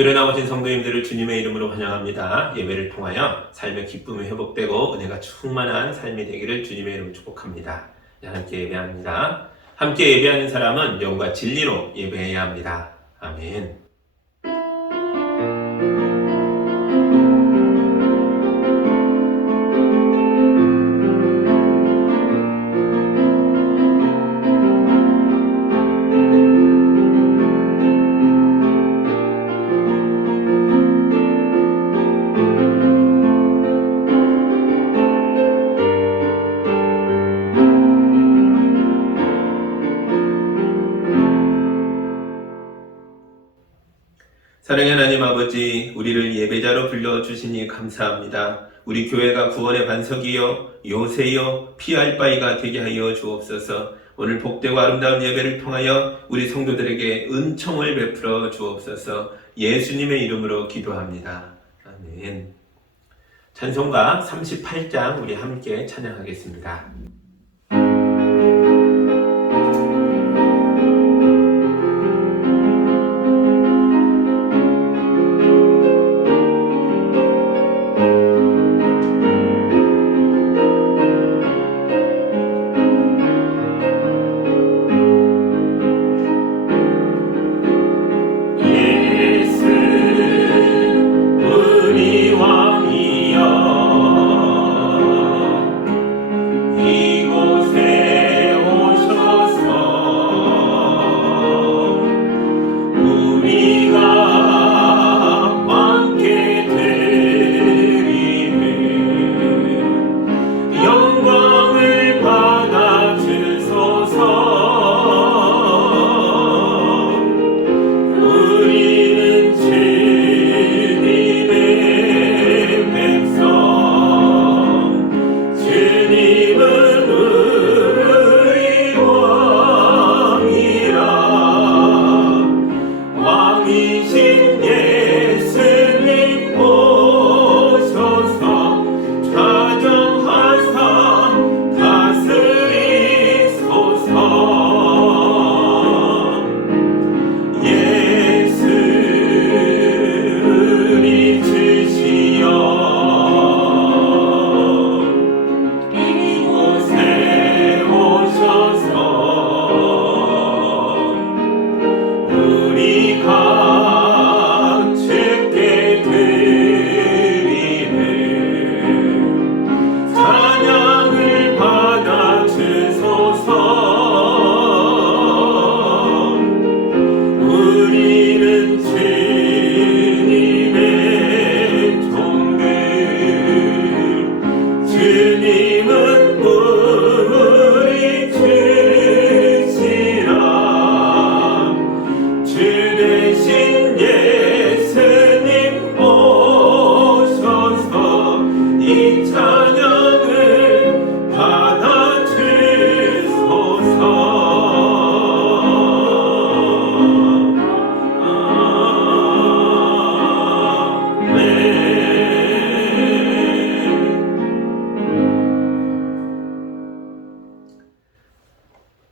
예배로 나오신 성도님들을 주님의 이름으로 환영합니다. 예배를 통하여 삶의 기쁨이 회복되고 은혜가 충만한 삶이 되기를 주님의 이름으로 축복합니다. 함께 예배합니다. 함께 예배하는 사람은 영과 진리로 예배해야 합니다. 아멘. 사랑의 하나님 아버지, 우리를 예배자로 불러주시니 감사합니다. 우리 교회가 구원의 반석이요 요새요 피할 바위가 되게 하여 주옵소서. 오늘 복되고 아름다운 예배를 통하여 우리 성도들에게 은총을 베풀어 주옵소서. 예수님의 이름으로 기도합니다. 아멘. 찬송가 38장 우리 함께 찬양하겠습니다.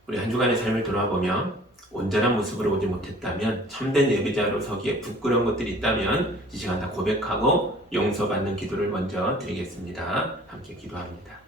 우리 한 주간의 삶을 돌아보며 온전한 모습으로 오지 못했다면, 참된 예배자로 서기에 부끄러운 것들이 있다면 이 시간 다 고백하고 용서받는 기도를 먼저 드리겠습니다. 함께 기도합니다.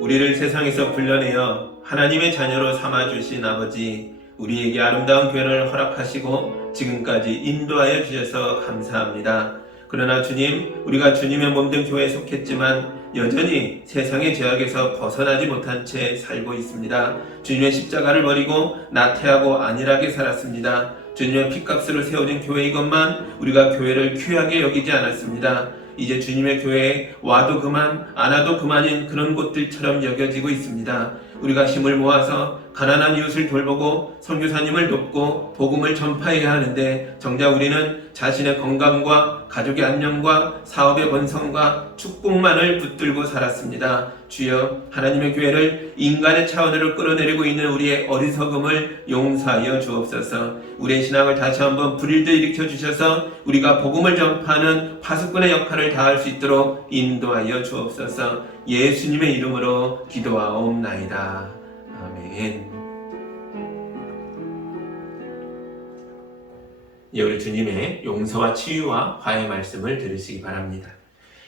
우리를 세상에서 불러내어 하나님의 자녀로 삼아주신 아버지, 우리에게 아름다운 교회를 허락하시고 지금까지 인도하여 주셔서 감사합니다. 그러나 주님, 우리가 주님의 몸된 교회에 속했지만 여전히 세상의 제약에서 벗어나지 못한 채 살고 있습니다. 주님의 십자가를 버리고 나태하고 안일하게 살았습니다. 주님의 핏값으로 세워진 교회 이것만 우리가 교회를 귀하게 여기지 않았습니다. 이제 주님의 교회에 와도 그만 안 와도 그만인 그런 곳들처럼 여겨지고 있습니다. 우리가 힘을 모아서 가난한 이웃을 돌보고 선교사님을 돕고 복음을 전파해야 하는데 정작 우리는 자신의 건강과 가족의 안녕과 사업의 번성과 축복만을 붙들고 살았습니다. 주여, 하나님의 교회를 인간의 차원으로 끌어내리고 있는 우리의 어리석음을 용서하여 주옵소서. 우리의 신앙을 다시 한번 불일듯 일으켜 주셔서 우리가 복음을 전파하는 파수꾼의 역할을 다할 수 있도록 인도하여 주옵소서. 예수님의 이름으로 기도하옵나이다. 아멘. 우리 주님의 용서와 치유와 화해의 말씀을 들으시기 바랍니다.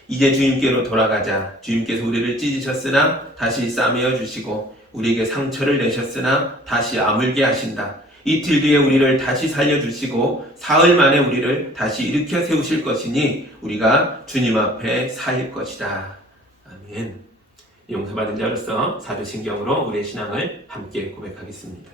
이제 주님께로 돌아가자. 주님께서 우리를 찢으셨으나 다시 싸매어 주시고 우리에게 상처를 내셨으나 다시 아물게 하신다. 이틀 뒤에 우리를 다시 살려주시고 사흘 만에 우리를 다시 일으켜 세우실 것이니 우리가 주님 앞에 살 것이다. 아멘. 용서받은 자로서 사도신경으로 우리의 신앙을 함께 고백하겠습니다.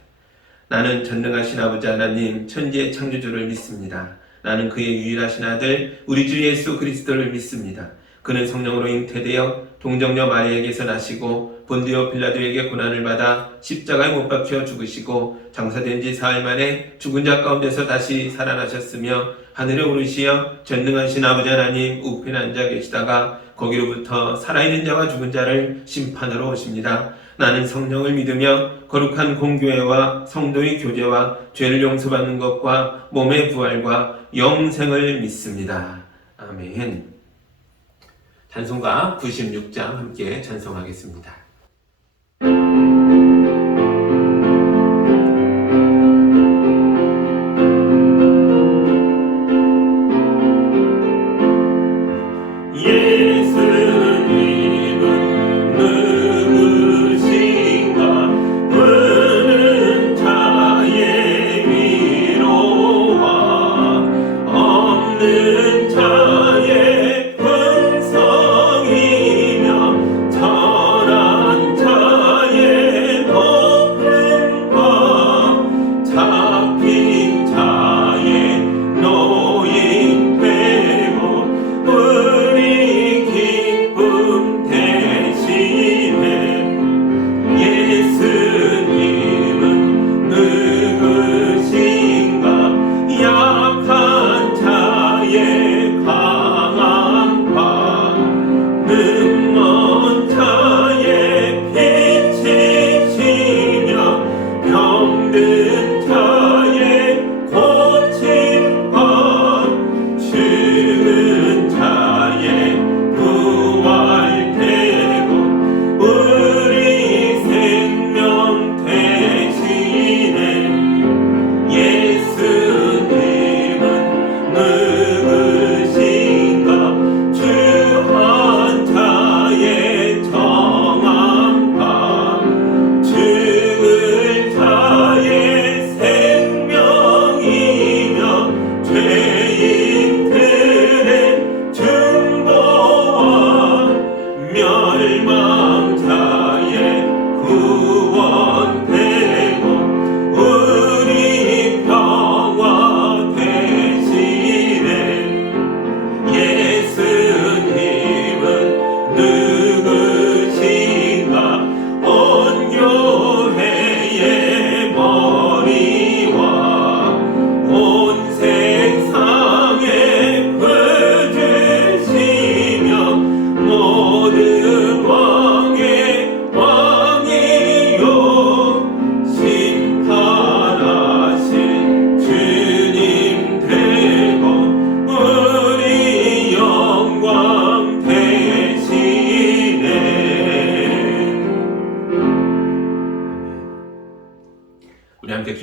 나는 전능하신 아버지 하나님 천지의 창조주를 믿습니다. 나는 그의 유일하신 아들 우리 주 예수 그리스도를 믿습니다. 그는 성령으로 잉태되어 동정녀 마리아에게서 나시고 본디오 빌라도에게 고난을 받아 십자가에 못 박혀 죽으시고 장사된 지 사흘 만에 죽은 자 가운데서 다시 살아나셨으며 하늘에 오르시어 전능하신 아버지 하나님 우편에 앉아 계시다가 거기로부터 살아있는 자와 죽은 자를 심판하러 오십니다. 나는 성령을 믿으며 거룩한 공교회와 성도의 교제와 죄를 용서받는 것과 몸의 부활과 영생을 믿습니다. 아멘. 찬송가 96장 함께 찬송하겠습니다.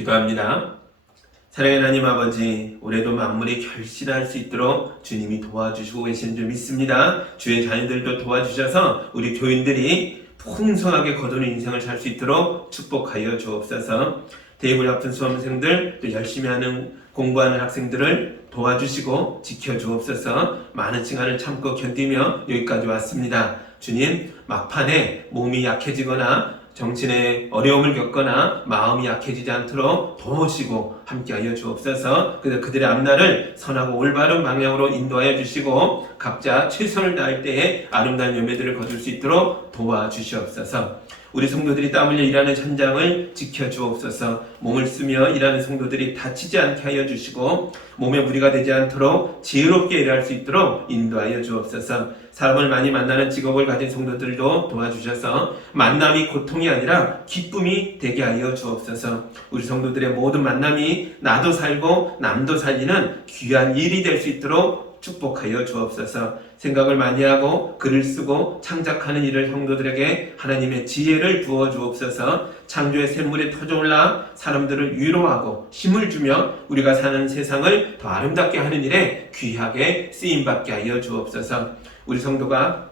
기도합니다. 사랑하는 하나님 아버지, 올해도 만물이 결실할 수 있도록 주님이 도와주시고 계시는 줄 믿습니다. 주의 자녀들도 도와주셔서 우리 교인들이 풍성하게 거두는 인생을 살 수 있도록 축복하여 주옵소서. 대입을 앞둔 수험생들, 또 열심히 하는 공부하는 학생들을 도와주시고 지켜주옵소서. 많은 시간을 참고 견디며 여기까지 왔습니다. 주님, 막판에 몸이 약해지거나 정신의 어려움을 겪거나 마음이 약해지지 않도록 도우시고 함께하여 주옵소서. 그들의 앞날을 선하고 올바른 방향으로 인도하여 주시고 각자 최선을 다할 때에 아름다운 열매들을 거둘 수 있도록 도와주시옵소서. 우리 성도들이 땀 흘려 일하는 현장을 지켜주옵소서. 몸을 쓰며 일하는 성도들이 다치지 않게 하여 주시고 몸에 무리가 되지 않도록 지혜롭게 일할 수 있도록 인도하여 주옵소서. 사람을 많이 만나는 직업을 가진 성도들도 도와주셔서 만남이 고통이 아니라 기쁨이 되게 하여 주옵소서. 우리 성도들의 모든 만남이 나도 살고 남도 살리는 귀한 일이 될 수 있도록 축복하여 주옵소서. 생각을 많이 하고 글을 쓰고 창작하는 일을 성도들에게 하나님의 지혜를 부어 주옵소서. 창조의 샘물이 터져올라 사람들을 위로하고 힘을 주며 우리가 사는 세상을 더 아름답게 하는 일에 귀하게 쓰임받게 하여 주옵소서. 우리 성도가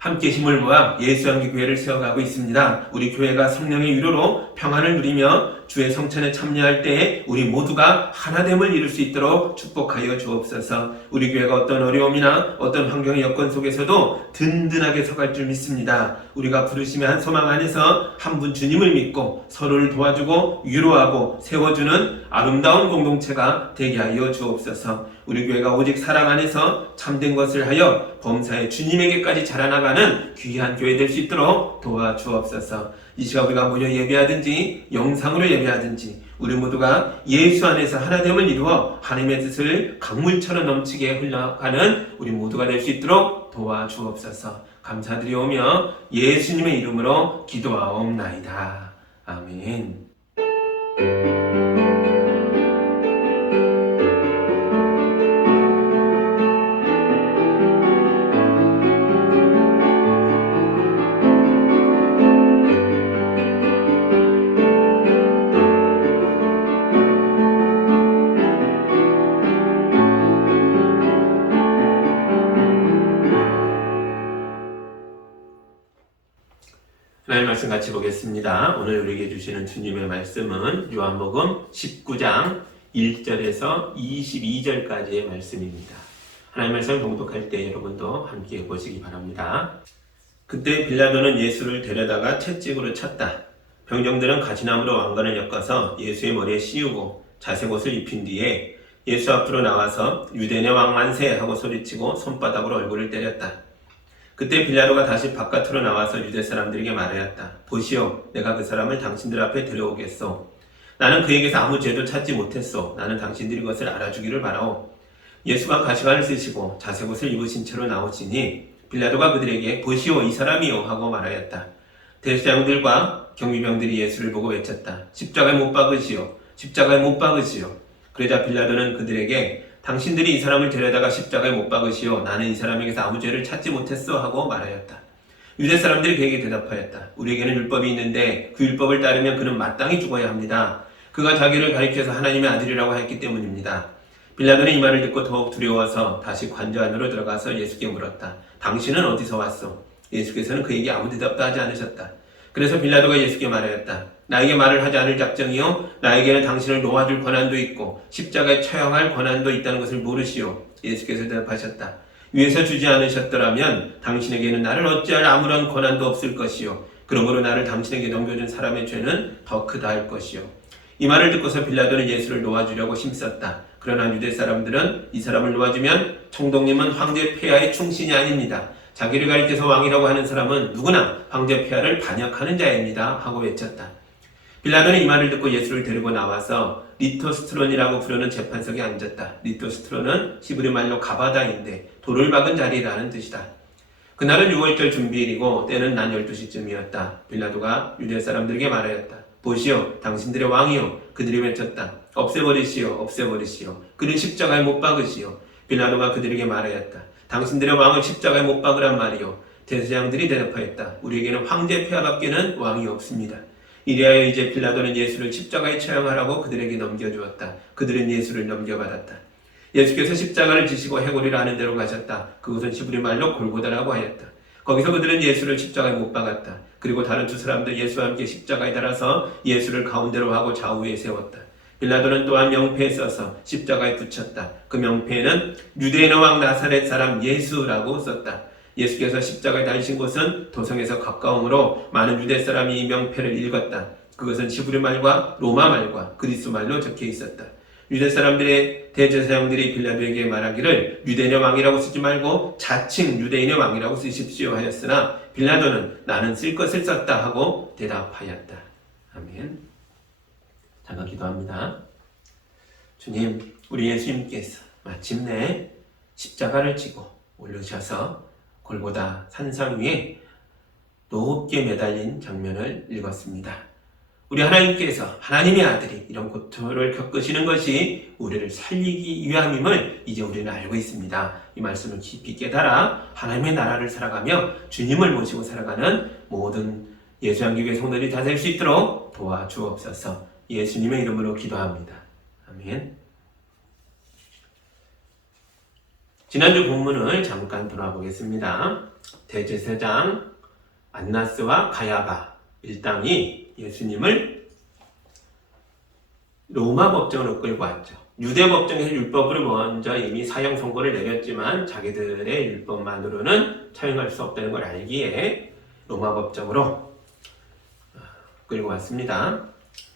함께 힘을 모아 예수한교회를 세워가고 있습니다. 우리 교회가 성령의 위로로 평안을 누리며 주의 성찬에 참여할 때에 우리 모두가 하나됨을 이룰 수 있도록 축복하여 주옵소서. 우리 교회가 어떤 어려움이나 어떤 환경의 여건 속에서도 든든하게 서갈 줄 믿습니다. 우리가 부르심의 한 소망 안에서 한 분 주님을 믿고 서로를 도와주고 위로하고 세워주는 아름다운 공동체가 되게 하여 주옵소서. 우리 교회가 오직 사랑 안에서 참된 것을 하여 범사에 주님에게까지 자라나가는 귀한 교회 될 수 있도록 도와주옵소서. 이 시간 우리가 모여 예배하든지 영상으로 예배하든지 우리 모두가 예수 안에서 하나됨을 이루어 하나님의 뜻을 강물처럼 넘치게 흘러가는 우리 모두가 될 수 있도록 도와주옵소서. 감사드리오며 예수님의 이름으로 기도하옵나이다. 아멘. 하나님 말씀 같이 보겠습니다. 오늘 우리에게 주시는 주님의 말씀은 요한복음 19장 1절에서 22절까지의 말씀입니다. 하나님 말씀을 봉독할 때 여러분도 함께 보시기 바랍니다. 그때 빌라도는 예수를 데려다가 채찍으로 쳤다. 병정들은 가시나무로 왕관을 엮어서 예수의 머리에 씌우고 자색옷을 입힌 뒤에 예수 앞으로 나와서 유대인의 왕 만세 하고 소리치고 손바닥으로 얼굴을 때렸다. 그때 빌라도가 다시 바깥으로 나와서 유대 사람들에게 말하였다. 보시오, 내가 그 사람을 당신들 앞에 데려오겠소. 나는 그에게서 아무 죄도 찾지 못했소. 나는 당신들이 그것을 알아주기를 바라오. 예수가 가시관을 쓰시고 자색옷을 입으신 채로 나오시니 빌라도가 그들에게 보시오, 이 사람이요 하고 말하였다. 대제사장들과 경비병들이 예수를 보고 외쳤다. 십자가에 못 박으시오. 십자가에 못 박으시오. 그러자 빌라도는 그들에게 당신들이 이 사람을 데려다가 십자가에 못 박으시오. 나는 이 사람에게서 아무 죄를 찾지 못했어 하고 말하였다. 유대 사람들이 그에게 대답하였다. 우리에게는 율법이 있는데 그 율법을 따르면 그는 마땅히 죽어야 합니다. 그가 자기를 가리켜서 하나님의 아들이라고 했기 때문입니다. 빌라도는 이 말을 듣고 더욱 두려워서 다시 관저 안으로 들어가서 예수께 물었다. 당신은 어디서 왔소? 예수께서는 그에게 아무 대답도 하지 않으셨다. 그래서 빌라도가 예수께 말하였다. 나에게 말을 하지 않을 작정이요? 나에게는 당신을 놓아줄 권한도 있고 십자가에 처형할 권한도 있다는 것을 모르시오. 예수께서 대답하셨다. 위에서 주지 않으셨더라면 당신에게는 나를 어찌할 아무런 권한도 없을 것이요. 그러므로 나를 당신에게 넘겨준 사람의 죄는 더 크다 할 것이요. 이 말을 듣고서 빌라도는 예수를 놓아주려고 힘썼다. 그러나 유대 사람들은 이 사람을 놓아주면 총독님은 황제 폐하의 충신이 아닙니다. 자기를 가리켜서 왕이라고 하는 사람은 누구나 황제 폐하를 반역하는 자입니다 하고 외쳤다. 빌라도는 이 말을 듣고 예수를 데리고 나와서 리토스트론이라고 부르는 재판석에 앉았다. 리토스트론은 히브리 말로 가바다인데 돌을 박은 자리라는 뜻이다. 그날은 6월절 준비일이고 때는 낮 12시쯤이었다. 빌라도가 유대 사람들에게 말하였다. 보시오, 당신들의 왕이요. 그들이 외쳤다. 없애버리시오, 없애버리시오. 그는 십자가에 못 박으시오. 빌라도가 그들에게 말하였다. 당신들의 왕을 십자가에 못 박으란 말이요. 대제사장들이 대답하였다. 우리에게는 황제 폐하밖에는 왕이 없습니다. 이리하여 이제 빌라도는 예수를 십자가에 처형하라고 그들에게 넘겨주었다. 그들은 예수를 넘겨받았다. 예수께서 십자가를 지시고 해골이라 하는 데로 가셨다. 그곳은 히브리 말로 골고다라고 하였다. 거기서 그들은 예수를 십자가에 못 박았다. 그리고 다른 두 사람도 예수와 함께 십자가에 달아서 예수를 가운데로 하고 좌우에 세웠다. 빌라도는 또한 명패에 써서 십자가에 붙였다. 그 명패에는 유대인의 왕 나사렛 사람 예수라고 썼다. 예수께서 십자가에 달리신 곳은 도성에서 가까우므로 많은 유대 사람이 이 명패를 읽었다. 그것은 히브리 말과 로마 말과 그리스 말로 적혀 있었다. 유대 사람들의 대제사장들이 빌라도에게 말하기를 유대인의 왕이라고 쓰지 말고 자칭 유대인의 왕이라고 쓰십시오 하였으나 빌라도는 나는 쓸 것을 썼다 하고 대답하였다. 아멘. 잠깐 기도합니다. 주님, 우리 예수님께서 마침내 십자가를 지고 올르셔서 골고다 산상 위에 높게 매달린 장면을 읽었습니다. 우리 하나님께서 하나님의 아들이 이런 고통을 겪으시는 것이 우리를 살리기 위함임을 이제 우리는 알고 있습니다. 이 말씀을 깊이 깨달아 하나님의 나라를 살아가며 주님을 모시고 살아가는 모든 예수양교회 성도들이 다 될 수 있도록 도와주옵소서. 예수님의 이름으로 기도합니다. 아멘. 지난주 본문을 잠깐 돌아보겠습니다. 대제사장 안나스와 가야바 일당이 예수님을 로마 법정으로 끌고 왔죠. 유대 법정에서 율법으로 먼저 이미 사형 선고를 내렸지만 자기들의 율법만으로는 처형할 수 없다는 걸 알기에 로마 법정으로 끌고 왔습니다.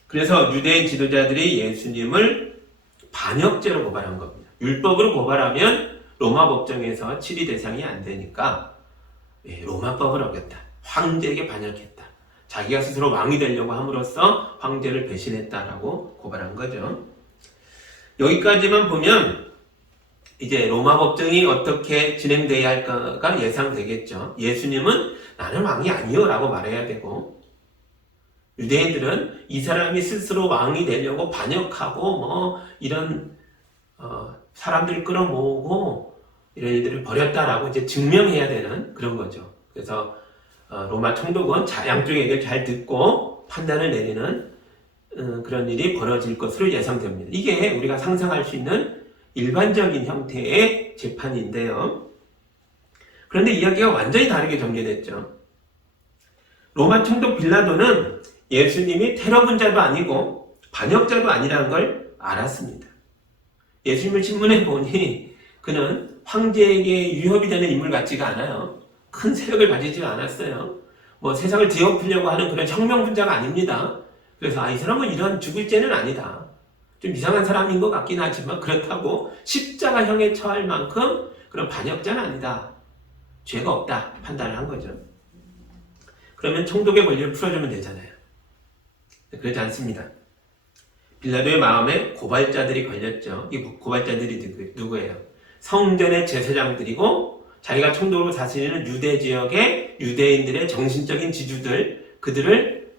그래서 유대인 지도자들이 예수님을 반역죄로 고발한 겁니다. 율법으로 고발하면 로마 법정에서 치리 대상이 안 되니까 로마법을 어겼다. 황제에게 반역했다. 자기가 스스로 왕이 되려고 함으로써 황제를 배신했다라고 고발한 거죠. 여기까지만 보면 이제 로마 법정이 어떻게 진행돼야 할까가 예상되겠죠. 예수님은 나는 왕이 아니요 라고 말해야 되고, 유대인들은 이 사람이 스스로 왕이 되려고 반역하고 이런 사람들을 끌어모으고 이런 일들을 벌였다라고 이제 증명해야 되는 그런 거죠. 그래서 로마 총독은 양쪽의 얘기를 잘 듣고 판단을 내리는 그런 일이 벌어질 것으로 예상됩니다. 이게 우리가 상상할 수 있는 일반적인 형태의 재판인데요. 그런데 이야기가 완전히 다르게 전개됐죠. 로마 총독 빌라도는 예수님이 테러 분자도 아니고 반역자도 아니라는 걸 알았습니다. 예수님을 신문해 보니 그는 황제에게 위협이 되는 인물 같지가 않아요. 큰 세력을 가지지 않았어요. 세상을 뒤엎으려고 하는 그런 혁명분자가 아닙니다. 그래서 이 사람은 이런 죽을 죄는 아니다. 좀 이상한 사람인 것 같긴 하지만 그렇다고 십자가형에 처할 만큼 그런 반역자는 아니다. 죄가 없다 판단을 한 거죠. 그러면 총독의 권리를 풀어주면 되잖아요. 그렇지 않습니다. 빌라도의 마음에 고발자들이 걸렸죠. 이 고발자들이 누구예요? 성전의 제사장들이고 자기가 총독으로 다스리는 유대 지역의 유대인들의 정신적인 지주들, 그들을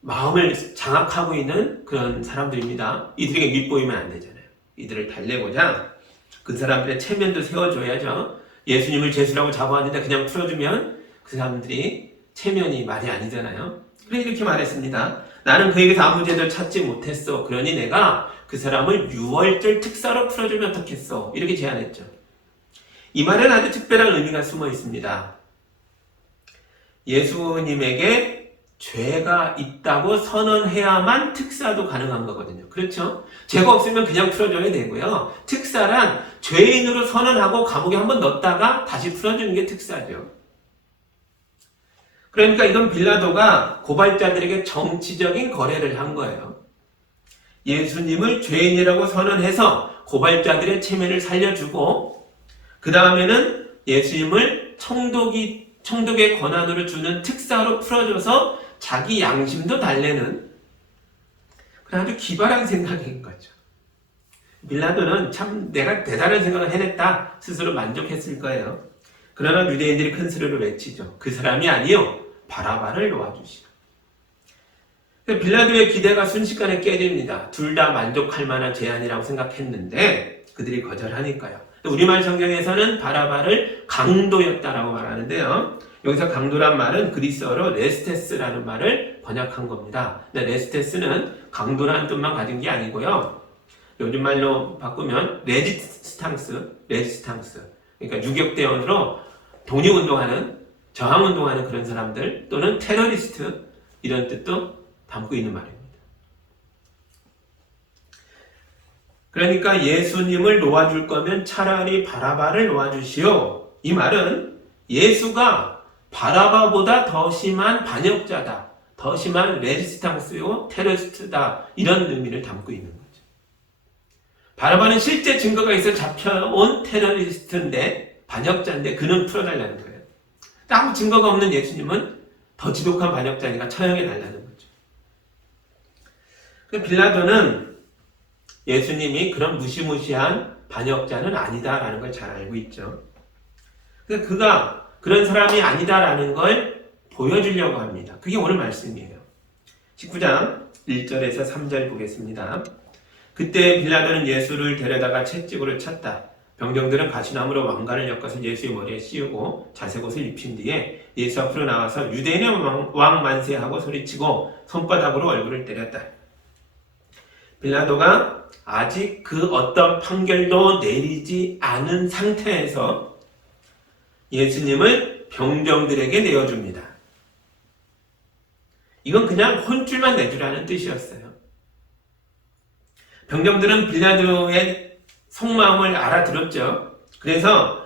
마음을 장악하고 있는 그런 사람들입니다. 이들에게 밑보이면 안 되잖아요. 이들을 달래고자 그 사람들의 체면도 세워줘야죠. 예수님을 죄수라고 잡아왔는데 그냥 풀어주면 그 사람들이 체면이 말이 아니잖아요. 그래서 이렇게 말했습니다. 나는 그에게서 아무 죄도 찾지 못했어. 그러니 내가 그 사람을 유월절 특사로 풀어주면 어떻겠어? 이렇게 제안했죠. 이 말은 아주 특별한 의미가 숨어 있습니다. 예수님에게 죄가 있다고 선언해야만 특사도 가능한 거거든요. 그렇죠? 죄가 없으면 그냥 풀어줘야 되고요. 특사란 죄인으로 선언하고 감옥에 한번 넣었다가 다시 풀어주는 게 특사죠. 그러니까 이건 빌라도가 고발자들에게 정치적인 거래를 한 거예요. 예수님을 죄인이라고 선언해서 고발자들의 체면을 살려주고 그 다음에는 예수님을 총독의 권한으로 주는 특사로 풀어줘서 자기 양심도 달래는 그런 아주 기발한 생각인 거죠. 빌라도는 참 내가 대단한 생각을 해냈다 스스로 만족했을 거예요. 그러나 유대인들이 큰 소리로 외치죠. 그 사람이 아니요 바라바를 놓아주시오. 빌라도의 기대가 순식간에 깨집니다. 둘 다 만족할 만한 제안이라고 생각했는데 그들이 거절하니까요. 우리말 성경에서는 바라바를 강도였다라고 말하는데요. 여기서 강도란 말은 그리스어로 레스테스라는 말을 번역한 겁니다. 근데 레스테스는 강도라는 뜻만 가진 게 아니고요. 요즘 말로 바꾸면 레지스탕스. 그러니까 유격대원으로 독립운동하는, 저항운동하는 그런 사람들 또는 테러리스트 이런 뜻도 담고 있는 말입니다. 그러니까 예수님을 놓아줄 거면 차라리 바라바를 놓아주시오. 이 말은 예수가 바라바보다 더 심한 반역자다, 더 심한 레지스탕스요 테러리스트다, 이런 의미를 담고 있는 거죠. 바라바는 실제 증거가 있어 잡혀온 테러리스트인데, 반역자인데 그는 풀어달라는 거예요. 아무 증거가 없는 예수님은 더 지독한 반역자니까 처형해 달라는 거죠. 빌라도는 예수님이 그런 무시무시한 반역자는 아니다라는 걸 잘 알고 있죠. 그가 그런 사람이 아니다라는 걸 보여주려고 합니다. 그게 오늘 말씀이에요. 19장 1절에서 3절 보겠습니다. 그때 빌라도는 예수를 데려다가 채찍으로 쳤다. 병정들은 가시나무로 왕관을 엮어서 예수의 머리에 씌우고 자색옷을 입힌 뒤에 예수 앞으로 나와서 유대인의 왕 만세하고 소리치고 손바닥으로 얼굴을 때렸다. 빌라도가 아직 그 어떤 판결도 내리지 않은 상태에서 예수님을 병정들에게 내어줍니다. 이건 그냥 혼쭐만 내주라는 뜻이었어요. 병정들은 빌라도의 속마음을 알아들었죠. 그래서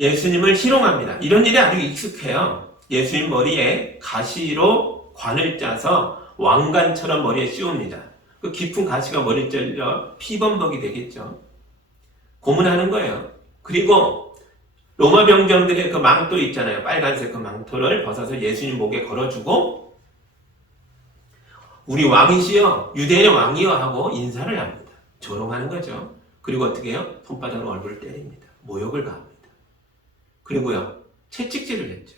예수님을 희롱합니다. 이런 일이 아주 익숙해요. 예수님 머리에 가시로 관을 짜서 왕관처럼 머리에 씌웁니다. 그 깊은 가시가 머리를 찔러 피범벅이 되겠죠. 고문하는 거예요. 그리고 로마 병정들의 그 망토 있잖아요. 빨간색 그 망토를 벗어서 예수님 목에 걸어주고 우리 왕이시여, 유대인의 왕이여 하고 인사를 합니다. 조롱하는 거죠. 그리고 어떻게 해요? 손바닥으로 얼굴을 때립니다. 모욕을 가합니다. 그리고요, 채찍질을 했죠.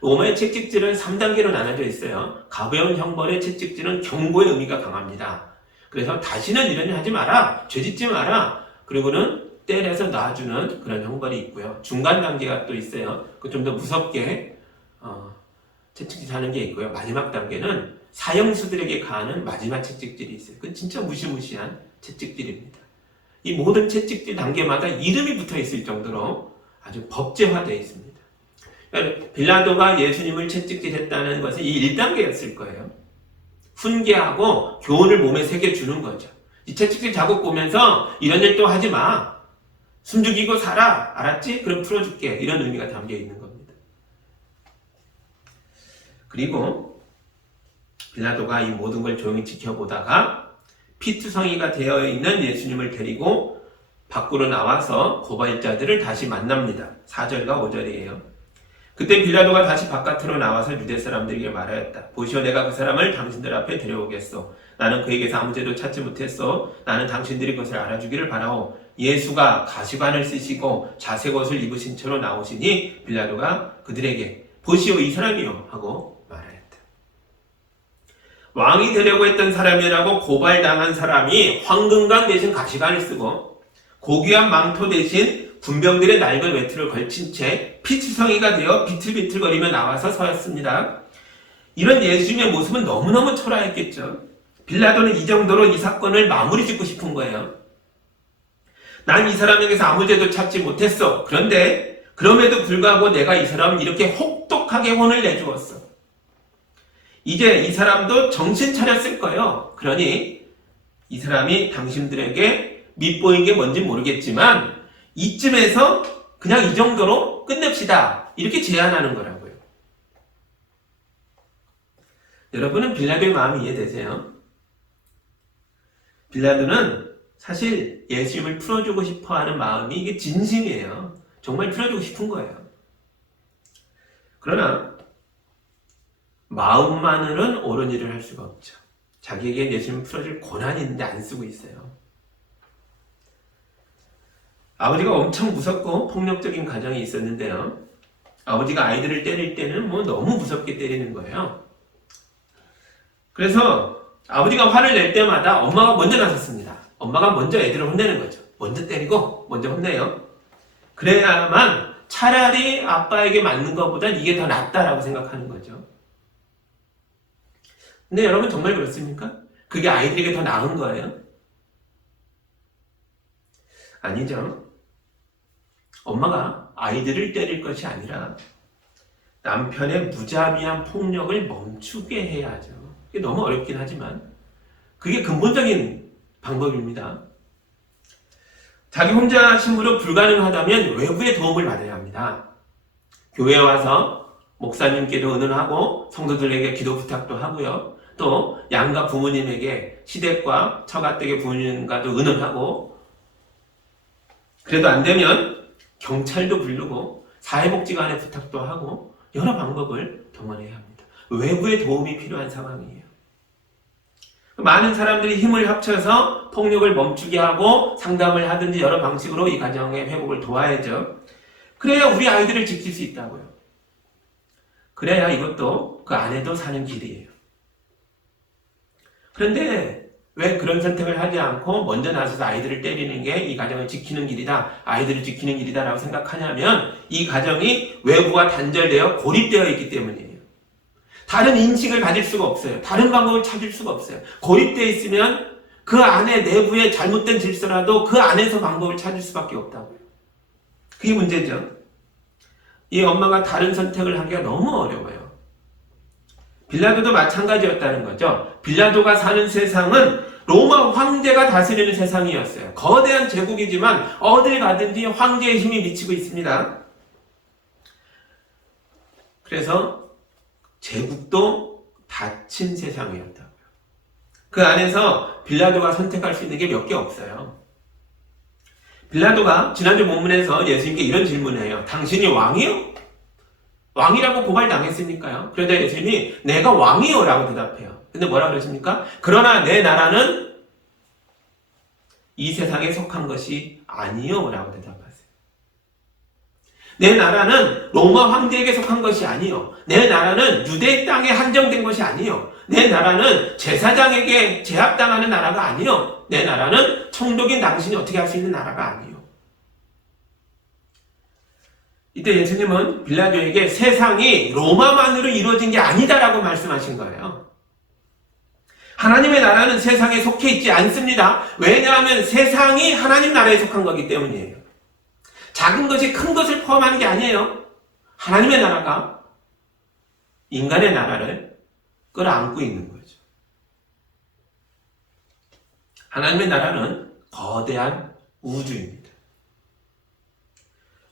로마의 채찍질은 3단계로 나눠져 있어요. 가벼운 형벌의 채찍질은 경고의 의미가 강합니다. 그래서 다시는 이런 일 하지 마라, 죄짓지 마라, 그리고는 때려서 놔주는 그런 형벌이 있고요. 중간 단계가 또 있어요. 그 좀 더 무섭게 채찍질하는 게 있고요. 마지막 단계는 사형수들에게 가하는 마지막 채찍질이 있어요. 그건 진짜 무시무시한 채찍질입니다. 이 모든 채찍질 단계마다 이름이 붙어 있을 정도로 아주 법제화되어 있습니다. 그러니까 빌라도가 예수님을 채찍질했다는 것은 이 1단계였을 거예요. 훈계하고 교훈을 몸에 새겨주는 거죠. 이 채찍질 자국 보면서 이런 일 또 하지 마. 숨죽이고 살아. 알았지? 그럼 풀어줄게. 이런 의미가 담겨 있는 겁니다. 그리고 빌라도가 이 모든 걸 조용히 지켜보다가 피투성이가 되어 있는 예수님을 데리고 밖으로 나와서 고발자들을 다시 만납니다. 4절과 5절이에요. 그때 빌라도가 다시 바깥으로 나와서 유대 사람들에게 말하였다. 보시오, 내가 그 사람을 당신들 앞에 데려오겠소. 나는 그에게서 아무 죄도 찾지 못했소. 나는 당신들이 그것을 알아주기를 바라오. 예수가 가시관을 쓰시고 자색옷을 입으신 채로 나오시니 빌라도가 그들에게 보시오, 이 사람이요 하고 말하였다. 왕이 되려고 했던 사람이라고 고발당한 사람이 황금관 대신 가시관을 쓰고 고귀한 망토 대신 군병들의 낡은 외투를 걸친 채 피투성이가 되어 비틀비틀거리며 나와서 서였습니다. 이런 예수님의 모습은 너무너무 초라했겠죠. 빌라도는 이 정도로 이 사건을 마무리 짓고 싶은 거예요. 난 이 사람에게서 아무 죄도 찾지 못했어. 그런데 그럼에도 불구하고 내가 이 사람을 이렇게 혹독하게 혼을 내주었어. 이제 이 사람도 정신 차렸을 거예요. 그러니 이 사람이 당신들에게 밉보인 게 뭔지 모르겠지만 이쯤에서 그냥 이 정도로 끝냅시다. 이렇게 제안하는 거라고요. 여러분은 빌라도의 마음이 이해되세요? 빌라도는 사실 예수님을 풀어주고 싶어하는 마음이 이게 진심이에요. 정말 풀어주고 싶은 거예요. 그러나 마음만으로는 옳은 일을 할 수가 없죠. 자기에게 예수님을 풀어줄 권한이 있는데 안 쓰고 있어요. 아버지가 엄청 무섭고 폭력적인 가정이 있었는데요. 아버지가 아이들을 때릴 때는 너무 무섭게 때리는 거예요. 그래서 아버지가 화를 낼 때마다 엄마가 먼저 나섰습니다. 엄마가 먼저 애들을 혼내는 거죠. 먼저 때리고 먼저 혼내요. 그래야만 차라리 아빠에게 맞는 것보단 이게 더 낫다라고 생각하는 거죠. 근데 여러분 정말 그렇습니까? 그게 아이들에게 더 나은 거예요? 아니죠. 엄마가 아이들을 때릴 것이 아니라 남편의 무자비한 폭력을 멈추게 해야죠. 이게 너무 어렵긴 하지만 그게 근본적인 방법입니다. 자기 혼자 힘으로 불가능하다면 외부의 도움을 받아야 합니다. 교회에 와서 목사님께도 의논하고 성도들에게 기도 부탁도 하고요. 또 양가 부모님에게 시댁과 처가댁의 부모님과도 의논하고, 그래도 안 되면 경찰도 부르고 사회복지관에 부탁도 하고 여러 방법을 동원해야 합니다. 외부의 도움이 필요한 상황이에요. 많은 사람들이 힘을 합쳐서 폭력을 멈추게 하고 상담을 하든지 여러 방식으로 이 가정의 회복을 도와야죠. 그래야 우리 아이들을 지킬 수 있다고요. 그래야 이것도 그 아내도 사는 길이에요. 그런데 왜 그런 선택을 하지 않고 먼저 나서서 아이들을 때리는 게 이 가정을 지키는 길이다, 아이들을 지키는 길이다 라고 생각하냐면 이 가정이 외부와 단절되어 고립되어 있기 때문이에요. 다른 인식을 가질 수가 없어요. 다른 방법을 찾을 수가 없어요. 고립되어 있으면 그 안에 내부에 잘못된 질서라도 그 안에서 방법을 찾을 수밖에 없다고요. 그게 문제죠. 이 엄마가 다른 선택을 하기가 너무 어려워요. 빌라도도 마찬가지였다는 거죠. 빌라도가 사는 세상은 로마 황제가 다스리는 세상이었어요. 거대한 제국이지만 어딜 가든지 황제의 힘이 미치고 있습니다. 그래서 제국도 닫힌 세상이었다고요. 그 안에서 빌라도가 선택할 수 있는 게 몇 개 없어요. 빌라도가 지난주 본문에서 예수님께 이런 질문을 해요. 당신이 왕이요? 왕이라고 고발당했습니까요? 그러자 예수님이 내가 왕이요 라고 대답해요. 근데 뭐라 그러십니까? 그러나 내 나라는 이 세상에 속한 것이 아니요 라고 대답하세요. 내 나라는 로마 황제에게 속한 것이 아니요. 내 나라는 유대 땅에 한정된 것이 아니요. 내 나라는 제사장에게 제압당하는 나라가 아니요. 내 나라는 총독인 당신이 어떻게 할 수 있는 나라가 아니요. 이때 예수님은 빌라도에게 세상이 로마만으로 이루어진 게 아니다라고 말씀하신 거예요. 하나님의 나라는 세상에 속해 있지 않습니다. 왜냐하면 세상이 하나님 나라에 속한 거기 때문이에요. 작은 것이 큰 것을 포함하는 게 아니에요. 하나님의 나라가 인간의 나라를 끌어안고 있는 거죠. 하나님의 나라는 거대한 우주입니다.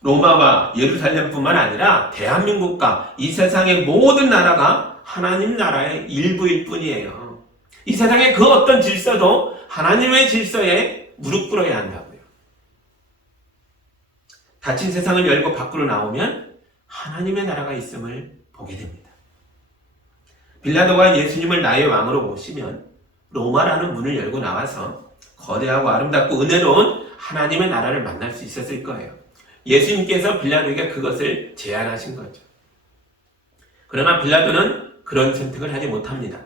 로마와 예루살렘뿐만 아니라 대한민국과 이 세상의 모든 나라가 하나님 나라의 일부일 뿐이에요. 이 세상의 그 어떤 질서도 하나님의 질서에 무릎 꿇어야 한다고요. 닫힌 세상을 열고 밖으로 나오면 하나님의 나라가 있음을 보게 됩니다. 빌라도가 예수님을 나의 왕으로 모시면 로마라는 문을 열고 나와서 거대하고 아름답고 은혜로운 하나님의 나라를 만날 수 있었을 거예요. 예수님께서 빌라도에게 그것을 제안하신 거죠. 그러나 빌라도는 그런 선택을 하지 못합니다.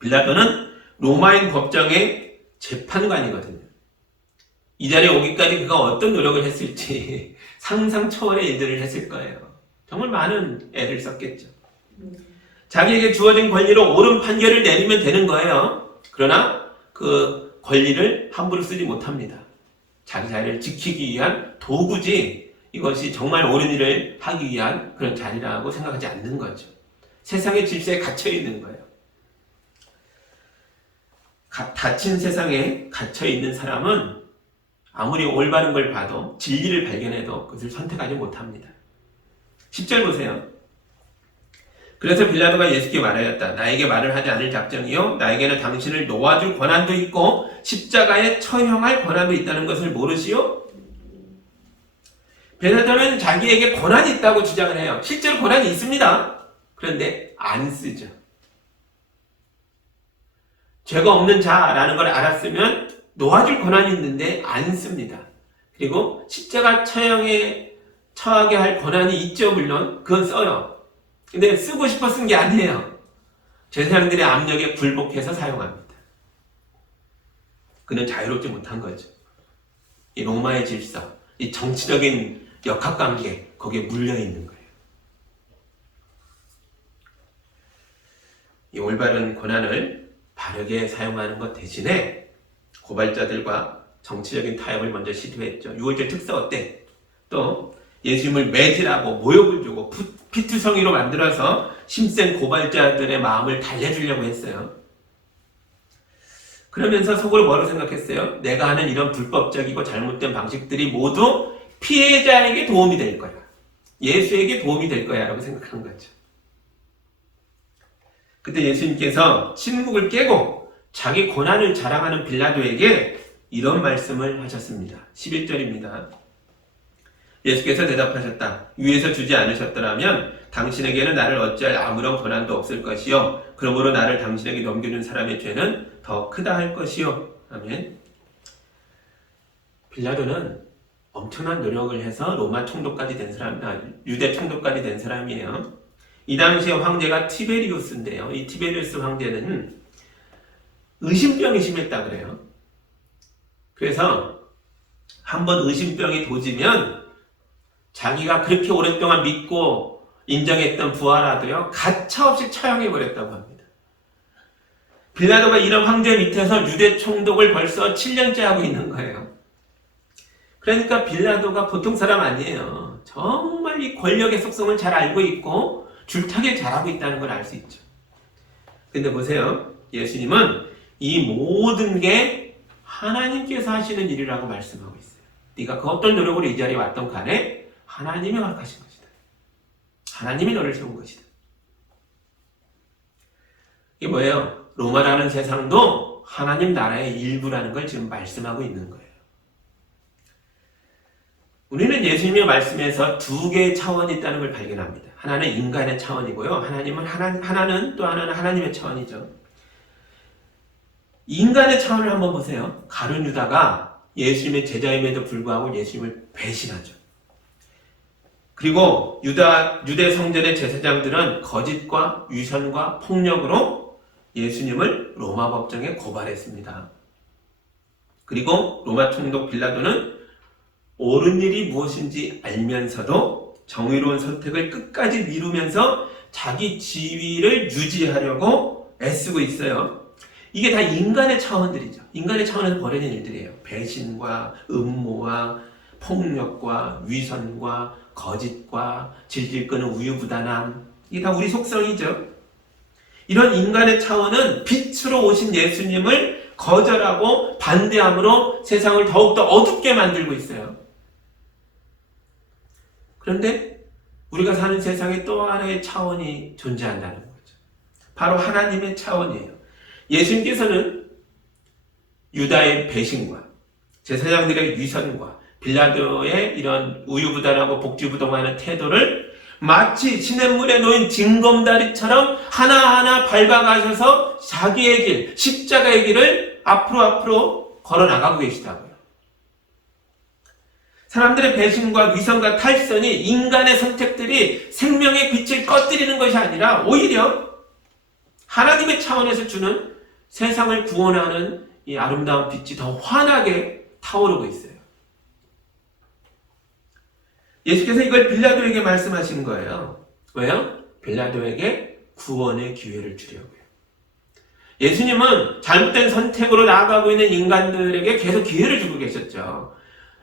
빌라도는 로마인 법정의 재판관이거든요. 이 자리에 오기까지 그가 어떤 노력을 했을지 상상 초월의 일들을 했을 거예요. 정말 많은 애를 썼겠죠. 자기에게 주어진 권리로 옳은 판결을 내리면 되는 거예요. 그러나 그 권리를 함부로 쓰지 못합니다. 자기 자리를 지키기 위한 도구지 이것이 정말 옳은 일을 하기 위한 그런 자리라고 생각하지 않는 거죠. 세상의 질서에 갇혀 있는 거예요. 닫힌 세상에 갇혀 있는 사람은 아무리 올바른 걸 봐도 진리를 발견해도 그것을 선택하지 못합니다. 10절 보세요. 그래서 빌라도가 예수께 말하였다. 나에게 말을 하지 않을 작정이요 나에게는 당신을 놓아줄 권한도 있고 십자가에 처형할 권한도 있다는 것을 모르시오? 빌라도는 자기에게 권한이 있다고 주장을 해요. 실제로 권한이 있습니다. 그런데 안 쓰죠. 죄가 없는 자라는 걸 알았으면 놓아줄 권한이 있는데 안 씁니다. 그리고 십자가 처형에 처하게 할 권한이 있죠. 물론 그건 써요. 근데 쓰고 싶어 쓴 게 아니에요. 제사장들의 압력에 굴복해서 사용합니다. 그는 자유롭지 못한 거죠. 이 로마의 질서, 이 정치적인 역학관계 거기에 물려있는 거예요. 이 올바른 권한을 바르게 사용하는 것 대신에 고발자들과 정치적인 타협을 먼저 시도했죠. 6월절 특사 때 또 예수님을 매질하고 모욕을 주고 피투성이로 만들어서 힘센 고발자들의 마음을 달래주려고 했어요. 그러면서 속으로 뭐로 생각했어요? 내가 하는 이런 불법적이고 잘못된 방식들이 모두 피해자에게 도움이 될 거야. 예수에게 도움이 될 거야 라고 생각하는 거죠. 그때 예수님께서 침묵을 깨고 자기 고난을 자랑하는 빌라도에게 이런 말씀을 하셨습니다. 11절입니다. 예수께서 대답하셨다. 위에서 주지 않으셨더라면 당신에게는 나를 어찌할 아무런 권한도 없을 것이요 그러므로 나를 당신에게 넘겨준 사람의 죄는 더 크다 할 것이요. 아멘. 빌라도는 엄청난 노력을 해서 로마 총독까지 된 사람, 유대 총독까지 된 사람이에요. 이 당시에 황제가 티베리우스인데요. 이 티베리우스 황제는 의심병이 심했다 그래요. 그래서 한번 의심병이 도지면 자기가 그렇게 오랫동안 믿고 인정했던 부하라도요 가차없이 처형해버렸다고 합니다. 빌라도가 이런 황제 밑에서 유대 총독을 벌써 7년째 하고 있는 거예요. 그러니까 빌라도가 보통 사람 아니에요. 정말 이 권력의 속성을 잘 알고 있고 줄타기 잘하고 있다는 걸 알 수 있죠. 근데 보세요. 예수님은 이 모든 게 하나님께서 하시는 일이라고 말씀하고 있어요. 네가 그 어떤 노력으로 이 자리에 왔던 간에 하나님이 허락하신 것이다. 하나님이 너를 세운 것이다. 이게 뭐예요? 로마라는 세상도 하나님 나라의 일부라는 걸 지금 말씀하고 있는 거예요. 우리는 예수님의 말씀에서 두 개의 차원이 있다는 걸 발견합니다. 하나는 인간의 차원이고요. 하나는 또 하나는 하나님의 차원이죠. 인간의 차원을 한번 보세요. 가룟 유다가 예수님의 제자임에도 불구하고 예수님을 배신하죠. 그리고 유대 성전의 제사장들은 거짓과 위선과 폭력으로 예수님을 로마 법정에 고발했습니다. 그리고 로마 총독 빌라도는 옳은 일이 무엇인지 알면서도 정의로운 선택을 끝까지 미루면서 자기 지위를 유지하려고 애쓰고 있어요. 이게 다 인간의 차원들이죠. 인간의 차원에서 벌어진 일들이에요. 배신과 음모와 폭력과 위선과 거짓과 질질 끄는 우유부단함, 이게 다 우리 속성이죠. 이런 인간의 차원은 빛으로 오신 예수님을 거절하고 반대함으로 세상을 더욱더 어둡게 만들고 있어요. 그런데 우리가 사는 세상에 또 하나의 차원이 존재한다는 거죠. 바로 하나님의 차원이에요. 예수님께서는 유다의 배신과 제사장들의 위선과 빌라도의 이런 우유부단하고 복지부동하는 태도를 마치 시냇물에 놓인 징검다리처럼 하나하나 밟아가셔서 자기의 길, 십자가의 길을 앞으로 걸어나가고 계시다고요. 사람들의 배신과 위선과 탈선이 인간의 선택들이 생명의 빛을 꺼뜨리는 것이 아니라 오히려 하나님의 차원에서 주는 세상을 구원하는 이 아름다운 빛이 더 환하게 타오르고 있어요. 예수께서 이걸 빌라도에게 말씀하신 거예요. 왜요? 빌라도에게 구원의 기회를 주려고요. 예수님은 잘못된 선택으로 나아가고 있는 인간들에게 계속 기회를 주고 계셨죠.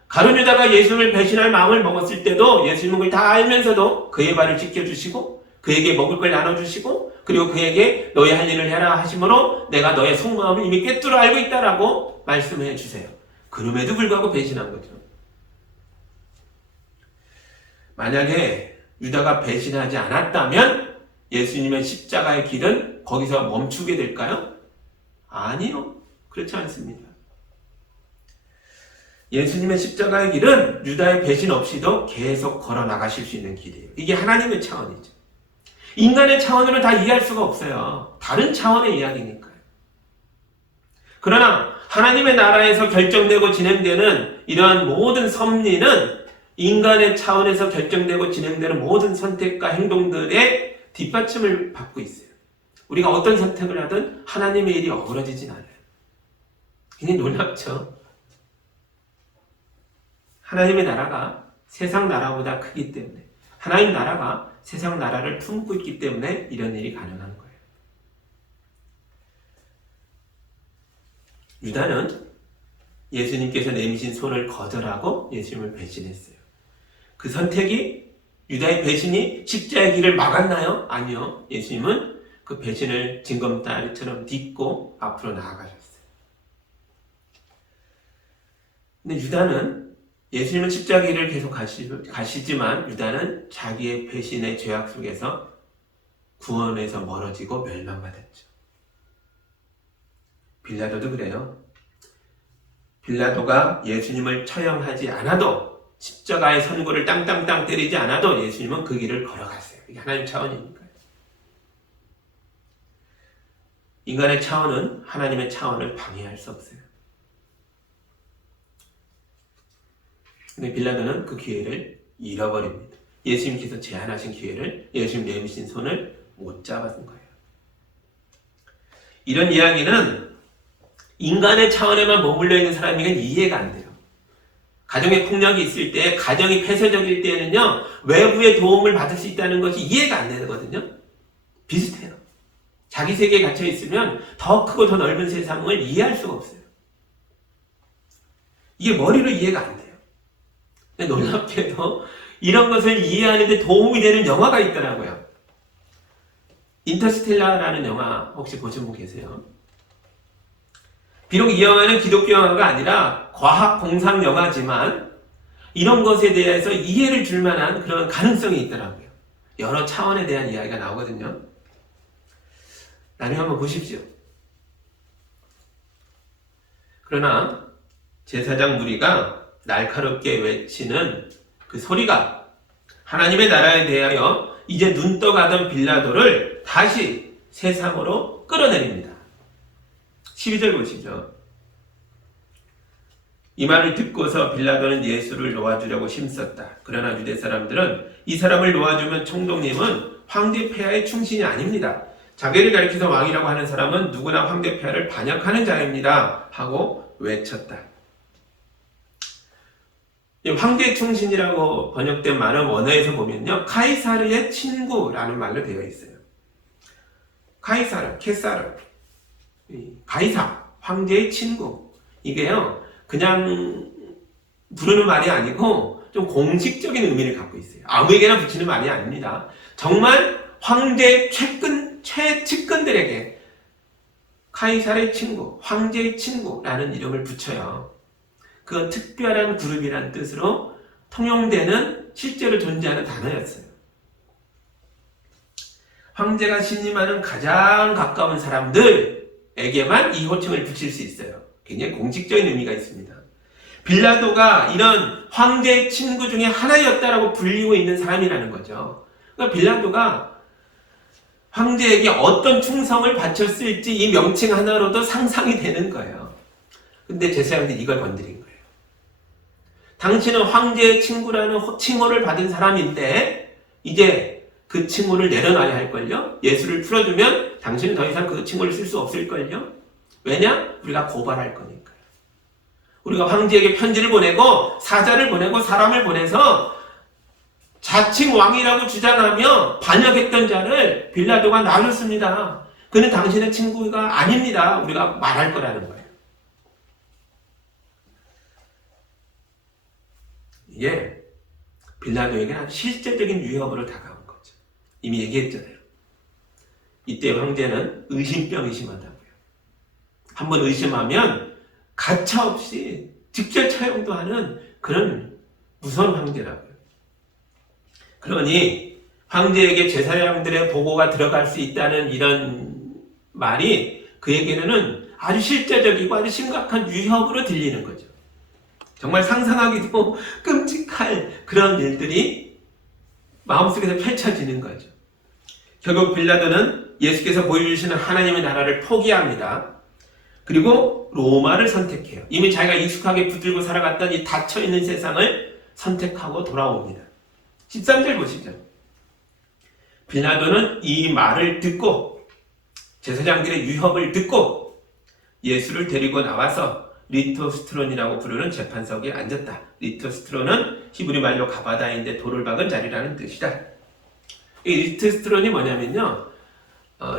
가룟 유다가 예수님을 배신할 마음을 먹었을 때도 예수님은 그걸 다 알면서도 그의 발을 찢겨주시고 그에게 먹을 걸 나눠주시고 그리고 그에게 너의 할 일을 해라 하심으로 내가 너의 속마음을 이미 꿰뚫어 알고 있다라고 말씀해 주세요. 그럼에도 불구하고 배신한 거죠. 만약에 유다가 배신하지 않았다면 예수님의 십자가의 길은 거기서 멈추게 될까요? 아니요. 그렇지 않습니다. 예수님의 십자가의 길은 유다의 배신 없이도 계속 걸어 나가실 수 있는 길이에요. 이게 하나님의 차원이죠. 인간의 차원으로는 다 이해할 수가 없어요. 다른 차원의 이야기니까요. 그러나 하나님의 나라에서 결정되고 진행되는 이러한 모든 섭리는 인간의 차원에서 결정되고 진행되는 모든 선택과 행동들의 뒷받침을 받고 있어요. 우리가 어떤 선택을 하든 하나님의 일이 어그러지진 않아요. 굉장히 놀랍죠? 하나님의 나라가 세상 나라보다 크기 때문에 하나님 나라가 세상 나라를 품고 있기 때문에 이런 일이 가능한 거예요. 유다는 예수님께서 내미신 손을 거절하고 예수님을 배신했어요. 그 선택이 유다의 배신이 십자가의 길을 막았나요? 아니요. 예수님은 그 배신을 징검다리처럼 딛고 앞으로 나아가셨어요. 근데 유다는 예수님은 십자가를 계속 가시지만 유다는 자기의 배신의 죄악 속에서 구원에서 멀어지고 멸망받았죠. 빌라도도 그래요. 빌라도가 예수님을 처형하지 않아도, 십자가의 선고를 땅땅땅 때리지 않아도 예수님은 그 길을 걸어갔어요. 이게 하나님 차원이니까요. 인간의 차원은 하나님의 차원을 방해할 수 없어요. 근데 빌라도는 그 기회를 잃어버립니다. 예수님께서 제안하신 기회를 예수님 내미신 손을 못 잡았던 거예요. 이런 이야기는 인간의 차원에만 머물러 있는 사람에겐 이해가 안 돼요. 가정의 폭력이 있을 때, 가정이 폐쇄적일 때는요, 외부의 도움을 받을 수 있다는 것이 이해가 안 되거든요. 비슷해요. 자기 세계에 갇혀 있으면 더 크고 더 넓은 세상을 이해할 수가 없어요. 이게 머리로 이해가 안 돼요. 근데 놀랍게도 이런 것을 이해하는데 도움이 되는 영화가 있더라고요. 인터스텔라라는 영화 혹시 보신 분 계세요? 비록 이 영화는 기독교 영화가 아니라 과학 공상 영화지만 이런 것에 대해서 이해를 줄 만한 그런 가능성이 있더라고요. 여러 차원에 대한 이야기가 나오거든요. 나중에 한번 보십시오. 그러나 제사장 무리가 날카롭게 외치는 그 소리가 하나님의 나라에 대하여 이제 눈 떠가던 빌라도를 다시 세상으로 끌어내립니다. 12절 보시죠. 이 말을 듣고서 빌라도는 예수를 놓아주려고 힘썼다. 그러나 유대 사람들은 이 사람을 놓아주면 총독님은 황제 폐하의 충신이 아닙니다. 자기를 가리켜서 왕이라고 하는 사람은 누구나 황제 폐하를 반역하는 자입니다. 하고 외쳤다. 이 황제 충신이라고 번역된 말은 원어에서 보면요, 카이사르의 친구라는 말로 되어 있어요. 카이사르, 케사르, 가이사, 황제의 친구. 이게요, 그냥 부르는 말이 아니고 좀 공식적인 의미를 갖고 있어요. 아무에게나 붙이는 말이 아닙니다. 정말 황제의 최측근들에게 카이사르의 친구, 황제의 친구라는 이름을 붙여요. 그 특별한 그룹이라는 뜻으로 통용되는 실제로 존재하는 단어였어요. 황제가 신임하는 가장 가까운 사람들에게만 이 호칭을 붙일 수 있어요. 굉장히 공식적인 의미가 있습니다. 빌라도가 이런 황제의 친구 중에 하나였다라고 불리고 있는 사람이라는 거죠. 그러니까 빌라도가 황제에게 어떤 충성을 바쳤을지 이 명칭 하나로도 상상이 되는 거예요. 근데 제사장들이 이걸 건드린 거예요. 당신은 황제의 친구라는 칭호를 받은 사람인데 이제 그 칭호를 내려놔야 할걸요? 예수를 풀어주면 당신은 더 이상 그 칭호를 쓸 수 없을걸요? 왜냐? 우리가 고발할 거니까요. 우리가 황제에게 편지를 보내고 사자를 보내고 사람을 보내서 자칭 왕이라고 주장하며 반역했던 자를 빌라도가 놔줬습니다. 그는 당신의 친구가 아닙니다. 우리가 말할 거라는 거예요. 이게 빌라도에게는 아주 실제적인 위협으로 다가온 거죠. 이미 얘기했잖아요. 이때 황제는 의심병이 심하다고요. 한번 의심하면 가차없이 직접 처형도 하는 그런 무서운 황제라고요. 그러니 황제에게 제사장들의 보고가 들어갈 수 있다는 이런 말이 그에게는 아주 실제적이고 아주 심각한 위협으로 들리는 거죠. 정말 상상하기도 끔찍할 그런 일들이 마음속에서 펼쳐지는 거죠. 결국 빌라도는 예수께서 보여주시는 하나님의 나라를 포기합니다. 그리고 로마를 선택해요. 이미 자기가 익숙하게 붙들고 살아갔던 이 닫혀있는 세상을 선택하고 돌아옵니다. 13절 보시죠. 빌라도는 이 말을 듣고 제사장들의 위협을 듣고 예수를 데리고 나와서 리토스트론이라고 부르는 재판석에 앉았다. 리토스트론은 히브리 말로 가바다인데 돌을 박은 자리라는 뜻이다. 이 리토스트론이 뭐냐면요,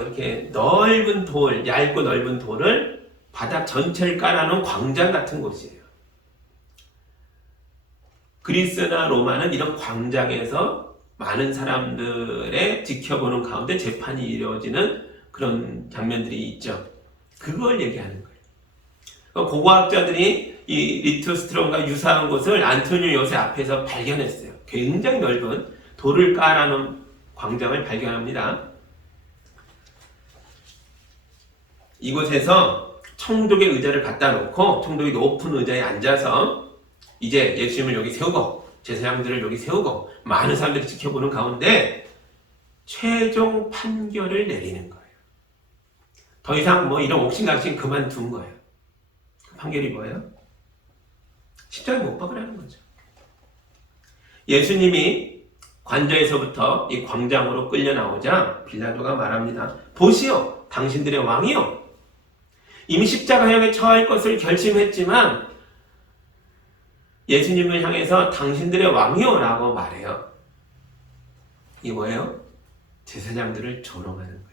이렇게 넓은 돌, 얇고 넓은 돌을 바닥 전체를 깔아놓은 광장 같은 곳이에요. 그리스나 로마는 이런 광장에서 많은 사람들의 지켜보는 가운데 재판이 이루어지는 그런 장면들이 있죠. 그걸 얘기하는 거예요. 고고학자들이 이 리투스트론과 유사한 곳을 안토니오 요새 앞에서 발견했어요. 굉장히 넓은 돌을 깔아놓은 광장을 발견합니다. 이곳에서 청독의 의자를 갖다 놓고 청독이 높은 의자에 앉아서 이제 예수님을 여기 세우고 제사장들을 여기 세우고 많은 사람들이 지켜보는 가운데 최종 판결을 내리는 거예요. 더 이상 뭐 이런 옥신각신 그만둔 거예요. 그 판결이 뭐예요? 십자가에 못 박으라는 거죠. 예수님이 관저에서부터 이 광장으로 끌려 나오자 빌라도가 말합니다. 보시오, 당신들의 왕이요. 이미 십자가형에 처할 것을 결심했지만 예수님을 향해서 당신들의 왕이요 라고 말해요. 이게 뭐예요? 제사장들을 조롱하는 거예요.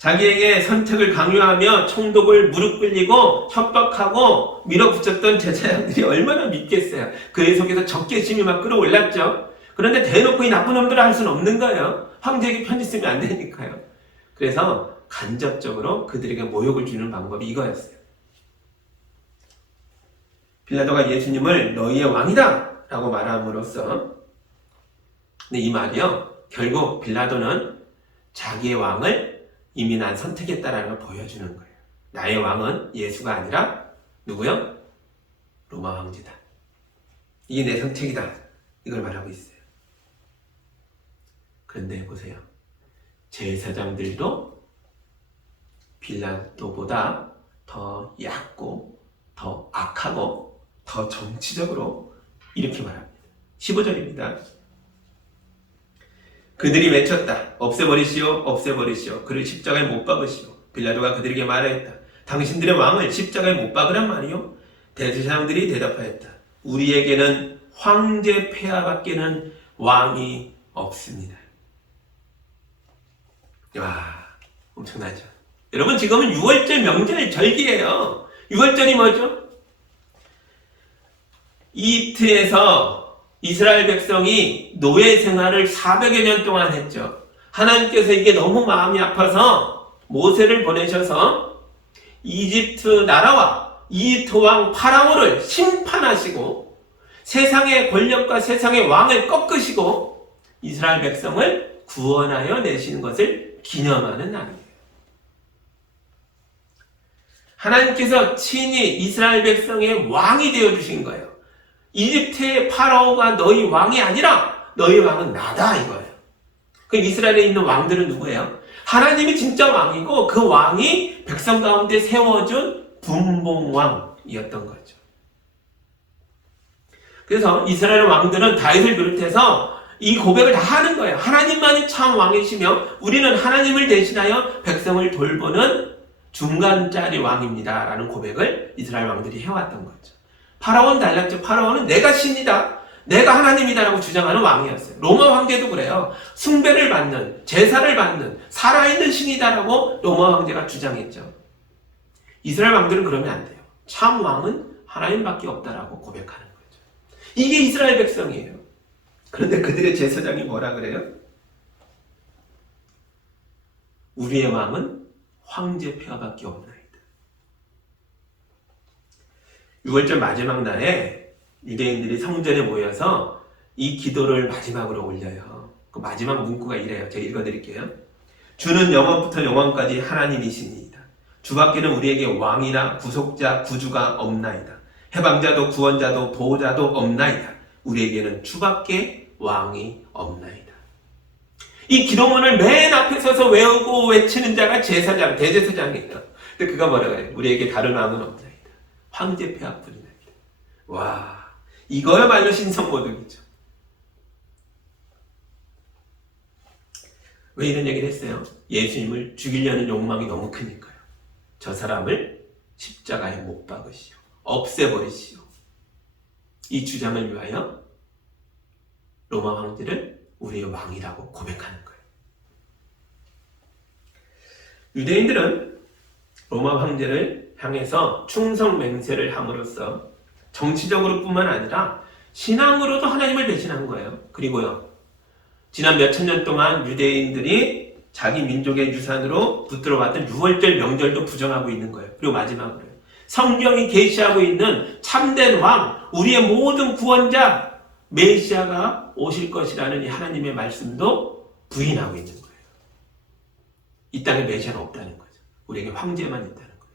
자기에게 선택을 강요하며 총독을 무릎 꿇리고 협박하고 밀어붙였던 제사장들이 얼마나 믿겠어요. 그의 속에서 적개심이 막 끌어올랐죠. 그런데 대놓고 이 나쁜 놈들을 할 수는 없는 거예요. 황제에게 편지 쓰면 안 되니까요. 그래서 간접적으로 그들에게 모욕을 주는 방법이 이거였어요. 빌라도가 예수님을 너희의 왕이다 라고 말함으로써, 근데 이 말이요, 결국 빌라도는 자기의 왕을 이미 난 선택했다라는 걸 보여주는 거예요. 나의 왕은 예수가 아니라 누구요? 로마 황제다. 이게 내 선택이다. 이걸 말하고 있어요. 그런데 보세요. 제사장들도 빌라도보다 더 얕고 더 악하고 더 정치적으로 이렇게 말합니다. 15절입니다. 그들이 외쳤다. 없애버리시오, 없애버리시오. 그를 십자가에 못 박으시오. 빌라도가 그들에게 말하였다. 당신들의 왕을 십자가에 못 박으란 말이요? 대제사장들이 대답하였다. 우리에게는 황제 폐하밖에는 왕이 없습니다. 와, 엄청나죠? 여러분, 지금은 6월절 명절 절기예요. 6월절이 뭐죠? 이집트에서 이스라엘 백성이 노예 생활을 400여 년 동안 했죠. 하나님께서 이게 너무 마음이 아파서 모세를 보내셔서 이집트 나라와 이집트 왕 파라오를 심판하시고 세상의 권력과 세상의 왕을 꺾으시고 이스라엘 백성을 구원하여 내시는 것을 기념하는 날이에요. 하나님께서 친히 이스라엘 백성의 왕이 되어주신 거예요. 이집트의 파라오가 너희 왕이 아니라 너희 왕은 나다 이거예요. 그럼 이스라엘에 있는 왕들은 누구예요? 하나님이 진짜 왕이고 그 왕이 백성 가운데 세워준 분봉왕이었던 거죠. 그래서 이스라엘 왕들은 다윗을 비롯해서 이 고백을 다 하는 거예요. 하나님만이 참 왕이시며 우리는 하나님을 대신하여 백성을 돌보는 중간짜리 왕입니다 라는 고백을 이스라엘 왕들이 해왔던 거죠. 파라오는 달랐죠. 파라오는 내가 신이다, 내가 하나님이다 라고 주장하는 왕이었어요. 로마 황제도 그래요. 숭배를 받는, 제사를 받는, 살아있는 신이다 라고 로마 황제가 주장했죠. 이스라엘 왕들은 그러면 안 돼요. 참 왕은 하나님밖에 없다라고 고백하는 거죠. 이게 이스라엘 백성이에요. 그런데 그들의 제사장이 뭐라 그래요? 우리의 왕은 황제 폐하밖에 없나이다. 6월절 마지막 날에 유대인들이 성전에 모여서 이 기도를 마지막으로 올려요. 그 마지막 문구가 이래요. 제가 읽어드릴게요. 주는 영원부터 영원까지 하나님이시니이다. 주밖에는 우리에게 왕이나 구속자, 구주가 없나이다. 해방자도 구원자도 보호자도 없나이다. 우리에게는 주밖에 왕이 없나이다. 이 기도문을 맨 앞에 서서 외우고 외치는 자가 제사장, 대제사장이에요. 근데 그가 뭐라고 해요? 우리에게 다른 왕은 없나이다. 황제 폐하뿐이나이다. 와, 이거야말로 신성모독이죠. 왜 이런 얘기를 했어요? 예수님을 죽이려는 욕망이 너무 크니까요. 저 사람을 십자가에 못 박으시오. 없애버리시오. 이 주장을 위하여 로마 황제를 우리의 왕이라고 고백하는 거예요. 유대인들은 로마 황제를 향해서 충성 맹세를 함으로써 정치적으로 뿐만 아니라 신앙으로도 하나님을 배신한 거예요. 그리고요, 지난 몇천 년 동안 유대인들이 자기 민족의 유산으로 붙들어왔던 6월절 명절도 부정하고 있는 거예요. 그리고 마지막으로 성경이 계시하고 있는 참된 왕, 우리의 모든 구원자 메시아가 오실 것이라는 이 하나님의 말씀도 부인하고 있는 거예요. 이 땅에 메시아는 없다는 거죠. 우리에게 황제만 있다는 거예요.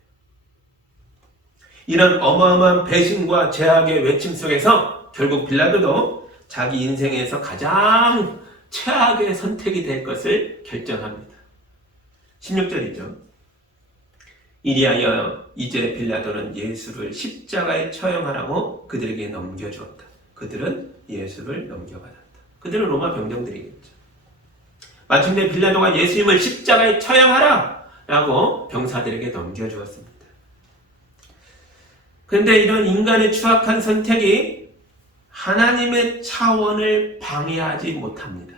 이런 어마어마한 배신과 제약의 외침 속에서 결국 빌라도도 자기 인생에서 가장 최악의 선택이 될 것을 결정합니다. 16절이죠. 이리하여 이제 빌라도는 예수를 십자가에 처형하라고 그들에게 넘겨주었다. 그들은 예수를 넘겨받았다. 그들은 로마 병정들이겠죠. 마침내 빌라도가 예수님을 십자가에 처형하라 라고 병사들에게 넘겨주었습니다. 그런데 이런 인간의 추악한 선택이 하나님의 차원을 방해하지 못합니다.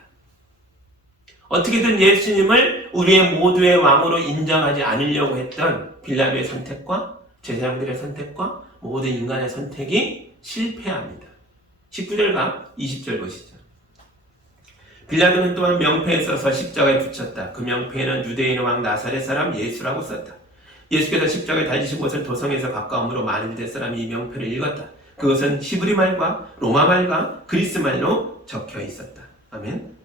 어떻게든 예수님을 우리의 모두의 왕으로 인정하지 않으려고 했던 빌라도의 선택과 제사장들의 선택과 모든 인간의 선택이 실패합니다. 19절과 20절 보시죠. 빌라도는 또한 명패에 써서 십자가에 붙였다. 그 명패에는 유대인의 왕 나사렛 사람 예수라고 썼다. 예수께서 십자가에 달리신 곳은 도성에서 가까움으로 많은 유대 사람이 이 명패를 읽었다. 그것은 히브리 말과 로마 말과 그리스 말로 적혀 있었다. 아멘.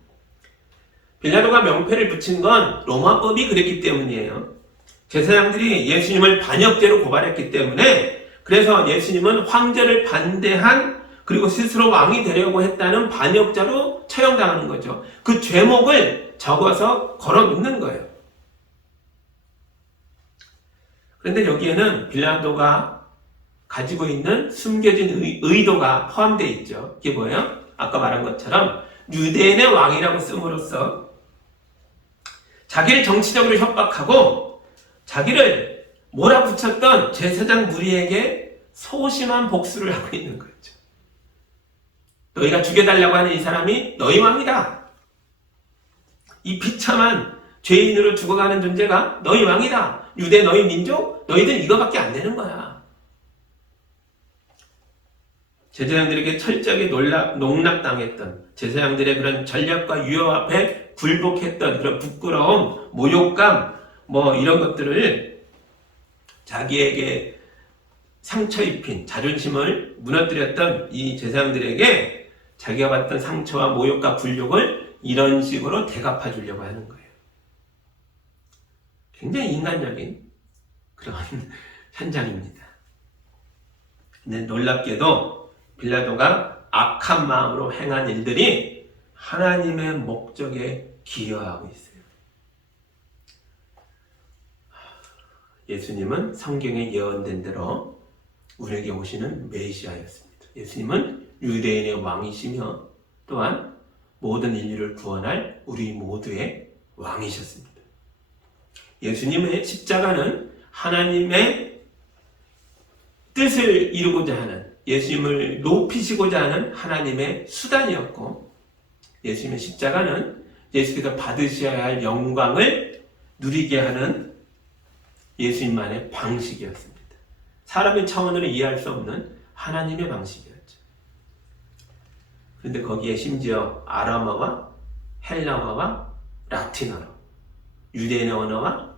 빌라도가 명패를 붙인 건 로마법이 그랬기 때문이에요. 제사장들이 예수님을 반역죄로 고발했기 때문에, 그래서 예수님은 황제를 반대한, 그리고 스스로 왕이 되려고 했다는 반역자로 처형당하는 거죠. 그 죄목을 적어서 걸어놓는 거예요. 그런데 여기에는 빌라도가 가지고 있는 숨겨진 의도가 포함되어 있죠. 이게 뭐예요? 아까 말한 것처럼 유대인의 왕이라고 씀으로써 자기를 정치적으로 협박하고 자기를 몰아붙였던 제사장 무리에게 소심한 복수를 하고 있는 거죠. 너희가 죽여달라고 하는 이 사람이 너희 왕이다. 이 비참한 죄인으로 죽어가는 존재가 너희 왕이다. 유대 너희 민족, 너희들 이거밖에 안 되는 거야. 제사장들에게 철저하게 농락당했던, 제사장들의 그런 전략과 유효 앞에 굴복했던 그런 부끄러움, 모욕감, 이런 것들을 자기에게 상처 입힌, 자존심을 무너뜨렸던 이 제사장들에게 자기가 받던 상처와 모욕과 굴욕을 이런 식으로 대갚아 주려고 하는 거예요. 굉장히 인간적인 그런 현장입니다. 근데 놀랍게도 빌라도가 악한 마음으로 행한 일들이 하나님의 목적에 기여하고 있어요. 예수님은 성경에 예언된 대로 우리에게 오시는 메시아였습니다. 예수님은 유대인의 왕이시며 또한 모든 인류를 구원할 우리 모두의 왕이셨습니다. 예수님의 십자가는 하나님의 뜻을 이루고자 하는, 예수님을 높이시고자 하는 하나님의 수단이었고, 예수님의 십자가는 예수께서 받으셔야 할 영광을 누리게 하는 예수님만의 방식이었습니다. 사람의 차원으로 이해할 수 없는 하나님의 방식이었죠. 그런데 거기에 심지어 아람어와 헬라어와 라틴어로, 유대인의 언어와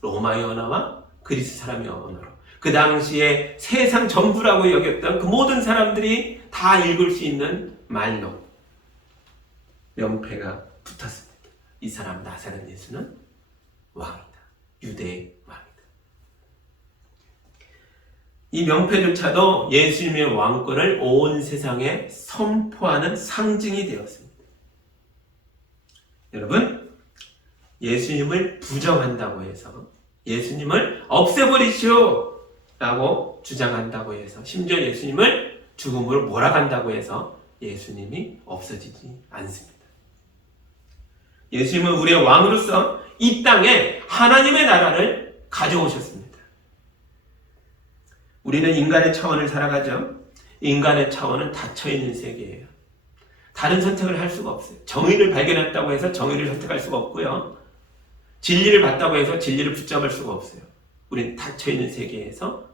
로마의 언어와 그리스 사람의 언어로, 그 당시에 세상 전부라고 여겼던 그 모든 사람들이 다 읽을 수 있는 말로 명패가 붙었습니다. 이 사람 나사렛 예수는 왕이다. 유대의 왕이다. 이 명패조차도 예수님의 왕권을 온 세상에 선포하는 상징이 되었습니다. 여러분, 예수님을 부정한다고 해서, 예수님을 없애버리시오 라고 주장한다고 해서, 심지어 예수님을 죽음으로 몰아간다고 해서 예수님이 없어지지 않습니다. 예수님은 우리의 왕으로서 이 땅에 하나님의 나라를 가져오셨습니다. 우리는 인간의 차원을 살아가죠. 인간의 차원은 닫혀있는 세계예요. 다른 선택을 할 수가 없어요. 정의를 발견했다고 해서 정의를 선택할 수가 없고요. 진리를 봤다고 해서 진리를 붙잡을 수가 없어요. 우리는 닫혀있는 세계에서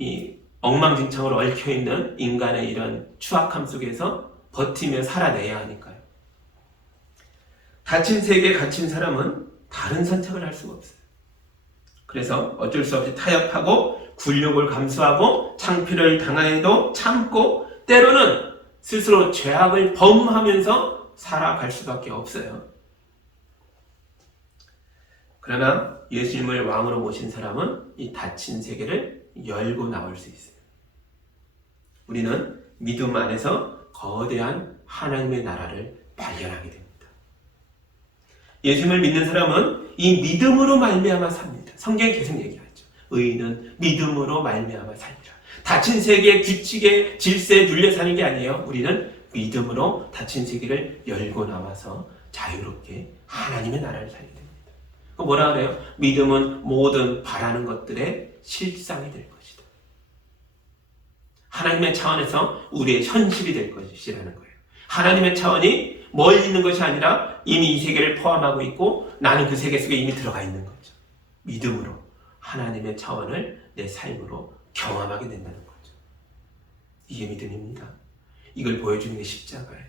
이 엉망진창으로 얽혀있는 인간의 이런 추악함 속에서 버티며 살아내야 하니까요. 닫힌 세계에 갇힌 사람은 다른 선택을 할 수가 없어요. 그래서 어쩔 수 없이 타협하고 굴욕을 감수하고 창피를 당해도 참고 때로는 스스로 죄악을 범하면서 살아갈 수밖에 없어요. 그러나 예수님을 왕으로 모신 사람은 이 닫힌 세계를 열고 나올 수 있어요. 우리는 믿음 안에서 거대한 하나님의 나라를 발견하게 됩니다. 예수님을 믿는 사람은 이 믿음으로 말미암아 삽니다. 성경이 계속 얘기하죠. 의인은 믿음으로 말미암아 살리라. 닫힌 세계의 규칙의 질서에 눌려 사는 게 아니에요. 우리는 믿음으로 닫힌 세계를 열고 나와서 자유롭게 하나님의 나라를 살게 됩니다. 뭐라 그래요? 믿음은 모든 바라는 것들의 실상이 될 것이다. 하나님의 차원에서 우리의 현실이 될 것이라는 거예요. 하나님의 차원이 멀리 있는 것이 아니라 이미 이 세계를 포함하고 있고 나는 그 세계 속에 이미 들어가 있는 거죠. 믿음으로 하나님의 차원을 내 삶으로 경험하게 된다는 거죠. 이게 믿음입니다. 이걸 보여주는 게 십자가예요.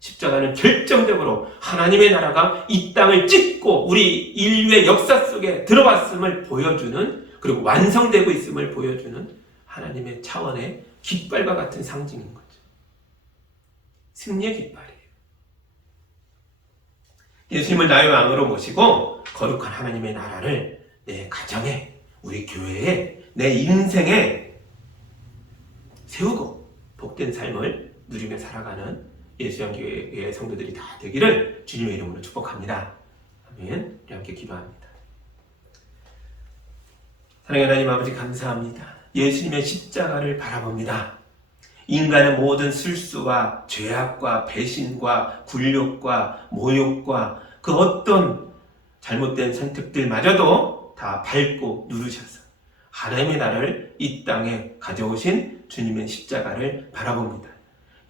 십자가는 결정적으로 하나님의 나라가 이 땅을 찍고 우리 인류의 역사 속에 들어왔음을 보여주는, 그리고 완성되고 있음을 보여주는 하나님의 차원의 깃발과 같은 상징인 거죠. 승리의 깃발이에요. 예수님을 나의 왕으로 모시고 거룩한 하나님의 나라를 내 가정에, 우리 교회에, 내 인생에 세우고 복된 삶을 누리며 살아가는 예수양교회의 성도들이 다 되기를 주님의 이름으로 축복합니다. 아멘. 우리 함께 기도합니다. 사랑하는 하나님 아버지, 감사합니다. 예수님의 십자가를 바라봅니다. 인간의 모든 실수와 죄악과 배신과 굴욕과 모욕과 그 어떤 잘못된 선택들마저도 다 밟고 누르셔서 하나님의 나라를 이 땅에 가져오신 주님의 십자가를 바라봅니다.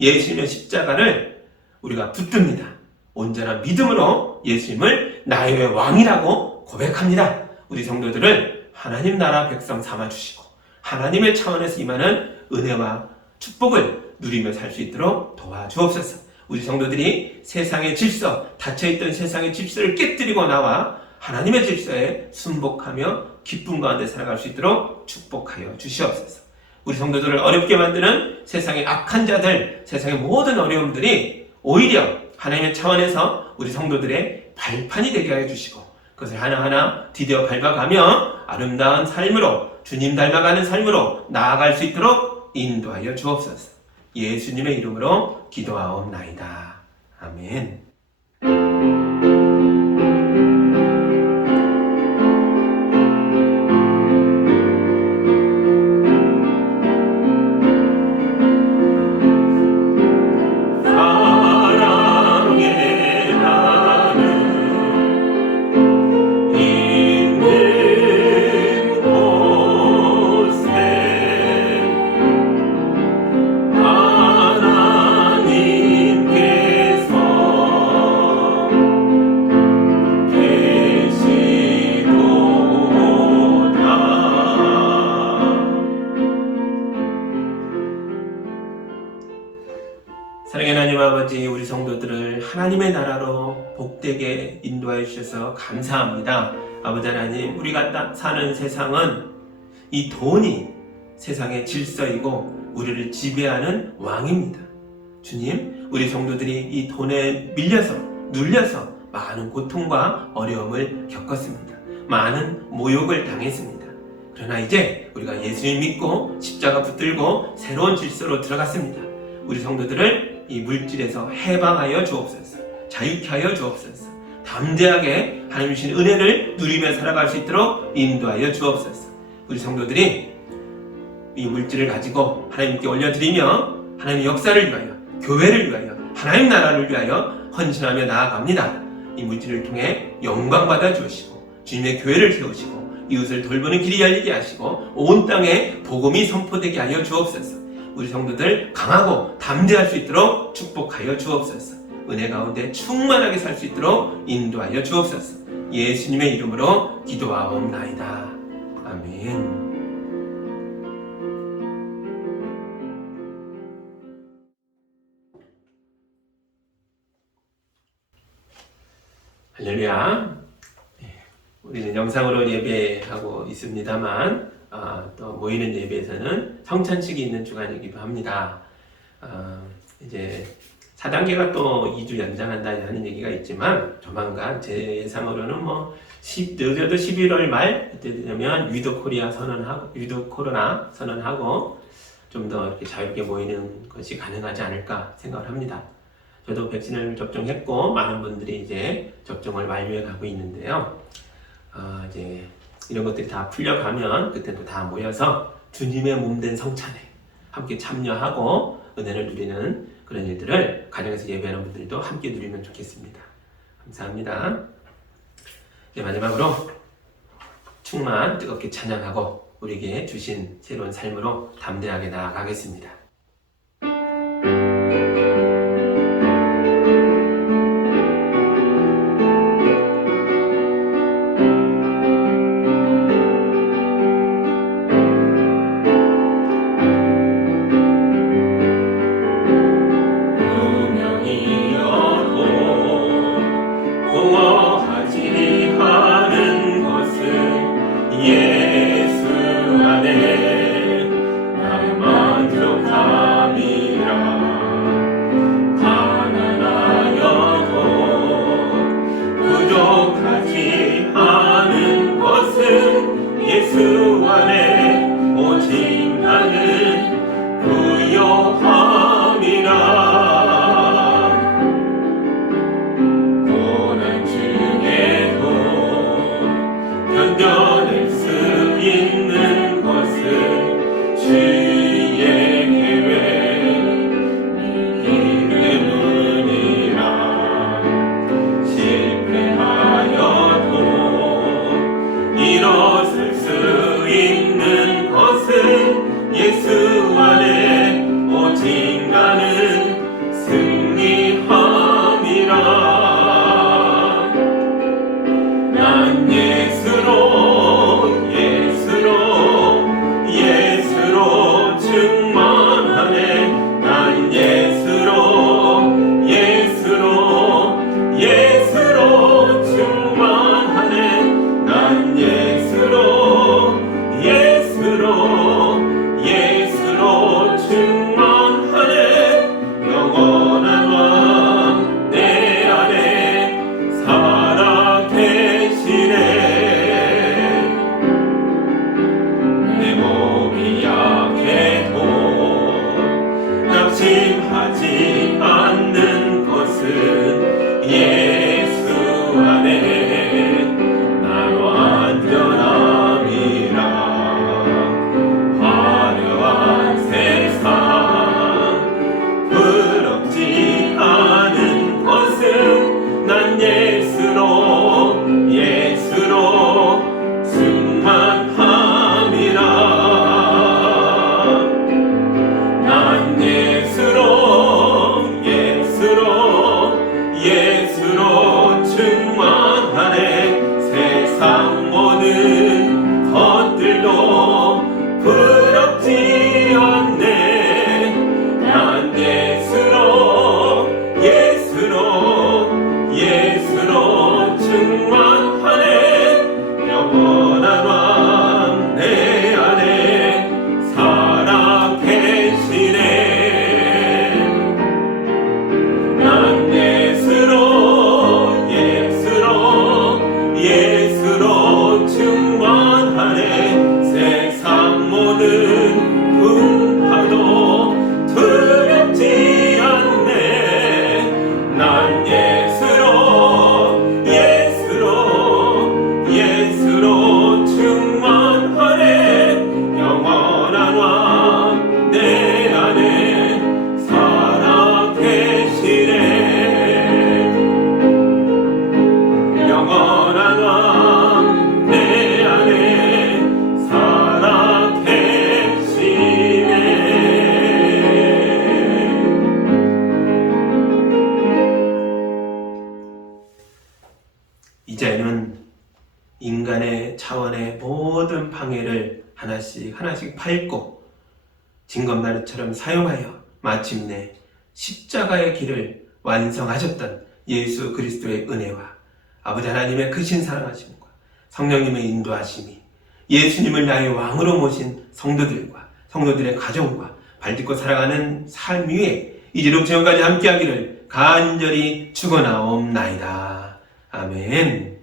예수님의 십자가를 우리가 붙듭니다. 온전한 믿음으로 예수님을 나의 왕이라고 고백합니다. 우리 성도들을 하나님 나라 백성 삼아주시고 하나님의 차원에서 임하는 은혜와 축복을 누리며 살 수 있도록 도와주옵소서. 우리 성도들이 세상의 질서, 닫혀있던 세상의 질서를 깨뜨리고 나와 하나님의 질서에 순복하며 기쁨 가운데 살아갈 수 있도록 축복하여 주시옵소서. 우리 성도들을 어렵게 만드는 세상의 악한 자들, 세상의 모든 어려움들이 오히려 하나님의 차원에서 우리 성도들의 발판이 되게 하여 주시고 그것을 하나하나 디뎌 밟아가며 아름다운 삶으로, 주님 닮아가는 삶으로 나아갈 수 있도록 인도하여 주옵소서. 예수님의 이름으로 기도하옵나이다. 아멘. 사랑의 하나님 아버지, 우리 성도들을 하나님의 나라로 복되게 인도하여 주셔서 감사합니다. 아버지 하나님, 우리가 사는 세상은 이 돈이 세상의 질서이고 우리를 지배하는 왕입니다. 주님, 우리 성도들이 이 돈에 밀려서 눌려서 많은 고통과 어려움을 겪었습니다. 많은 모욕을 당했습니다. 그러나 이제 우리가 예수님 믿고 십자가 붙들고 새로운 질서로 들어갔습니다. 우리 성도들을 이 물질에서 해방하여 주옵소서. 자유케 하여 주옵소서. 담대하게 하나님 주신 은혜를 누리며 살아갈 수 있도록 인도하여 주옵소서. 우리 성도들이 이 물질을 가지고 하나님께 올려드리며 하나님의 역사를 위하여, 교회를 위하여, 하나님 나라를 위하여 헌신하며 나아갑니다. 이 물질을 통해 영광 받아 주시고 주님의 교회를 세우시고 이웃을 돌보는 길이 열리게 하시고 온 땅에 복음이 선포되게 하여 주옵소서. 우리 성도들 강하고 담대할 수 있도록 축복하여 주옵소서. 은혜 가운데 충만하게 살 수 있도록 인도하여 주옵소서. 예수님의 이름으로 기도하옵나이다. 아멘. 할렐루야. 우리는 영상으로 예배하고 있습니다만 또 모이는 예배에서는 성찬식이 있는 주간이기도 합니다. 이제 4단계가 또 2주 연장한다는 얘기가 있지만 조만간 제 예상으로는 늦어도 11월 말 그때 되면 위드 코로나 선언하고 좀 더 이렇게 자유롭게 모이는 것이 가능하지 않을까 생각을 합니다. 저도 백신을 접종했고 많은 분들이 이제 접종을 완료해 가고 있는데요. 이제 이런 것들이 다 풀려가면 그때 또 다 모여서 주님의 몸된 성찬에 함께 참여하고 은혜를 누리는 그런 일들을 가정에서 예배하는 분들도 함께 누리면 좋겠습니다. 감사합니다. 이제 마지막으로 충만 뜨겁게 찬양하고 우리에게 주신 새로운 삶으로 담대하게 나아가겠습니다. 차원의 모든 방해를 하나씩 밟고 징검다리처럼 사용하여 마침내 십자가의 길을 완성하셨던 예수 그리스도의 은혜와 아버지 하나님의 크신 사랑하심과 성령님의 인도하심이 예수님을 나의 왕으로 모신 성도들과 성도들의 가정과 발딛고 살아가는 삶 위에 이제로부터 영까지 함께하기를 간절히 축원하옵나이다. 아멘.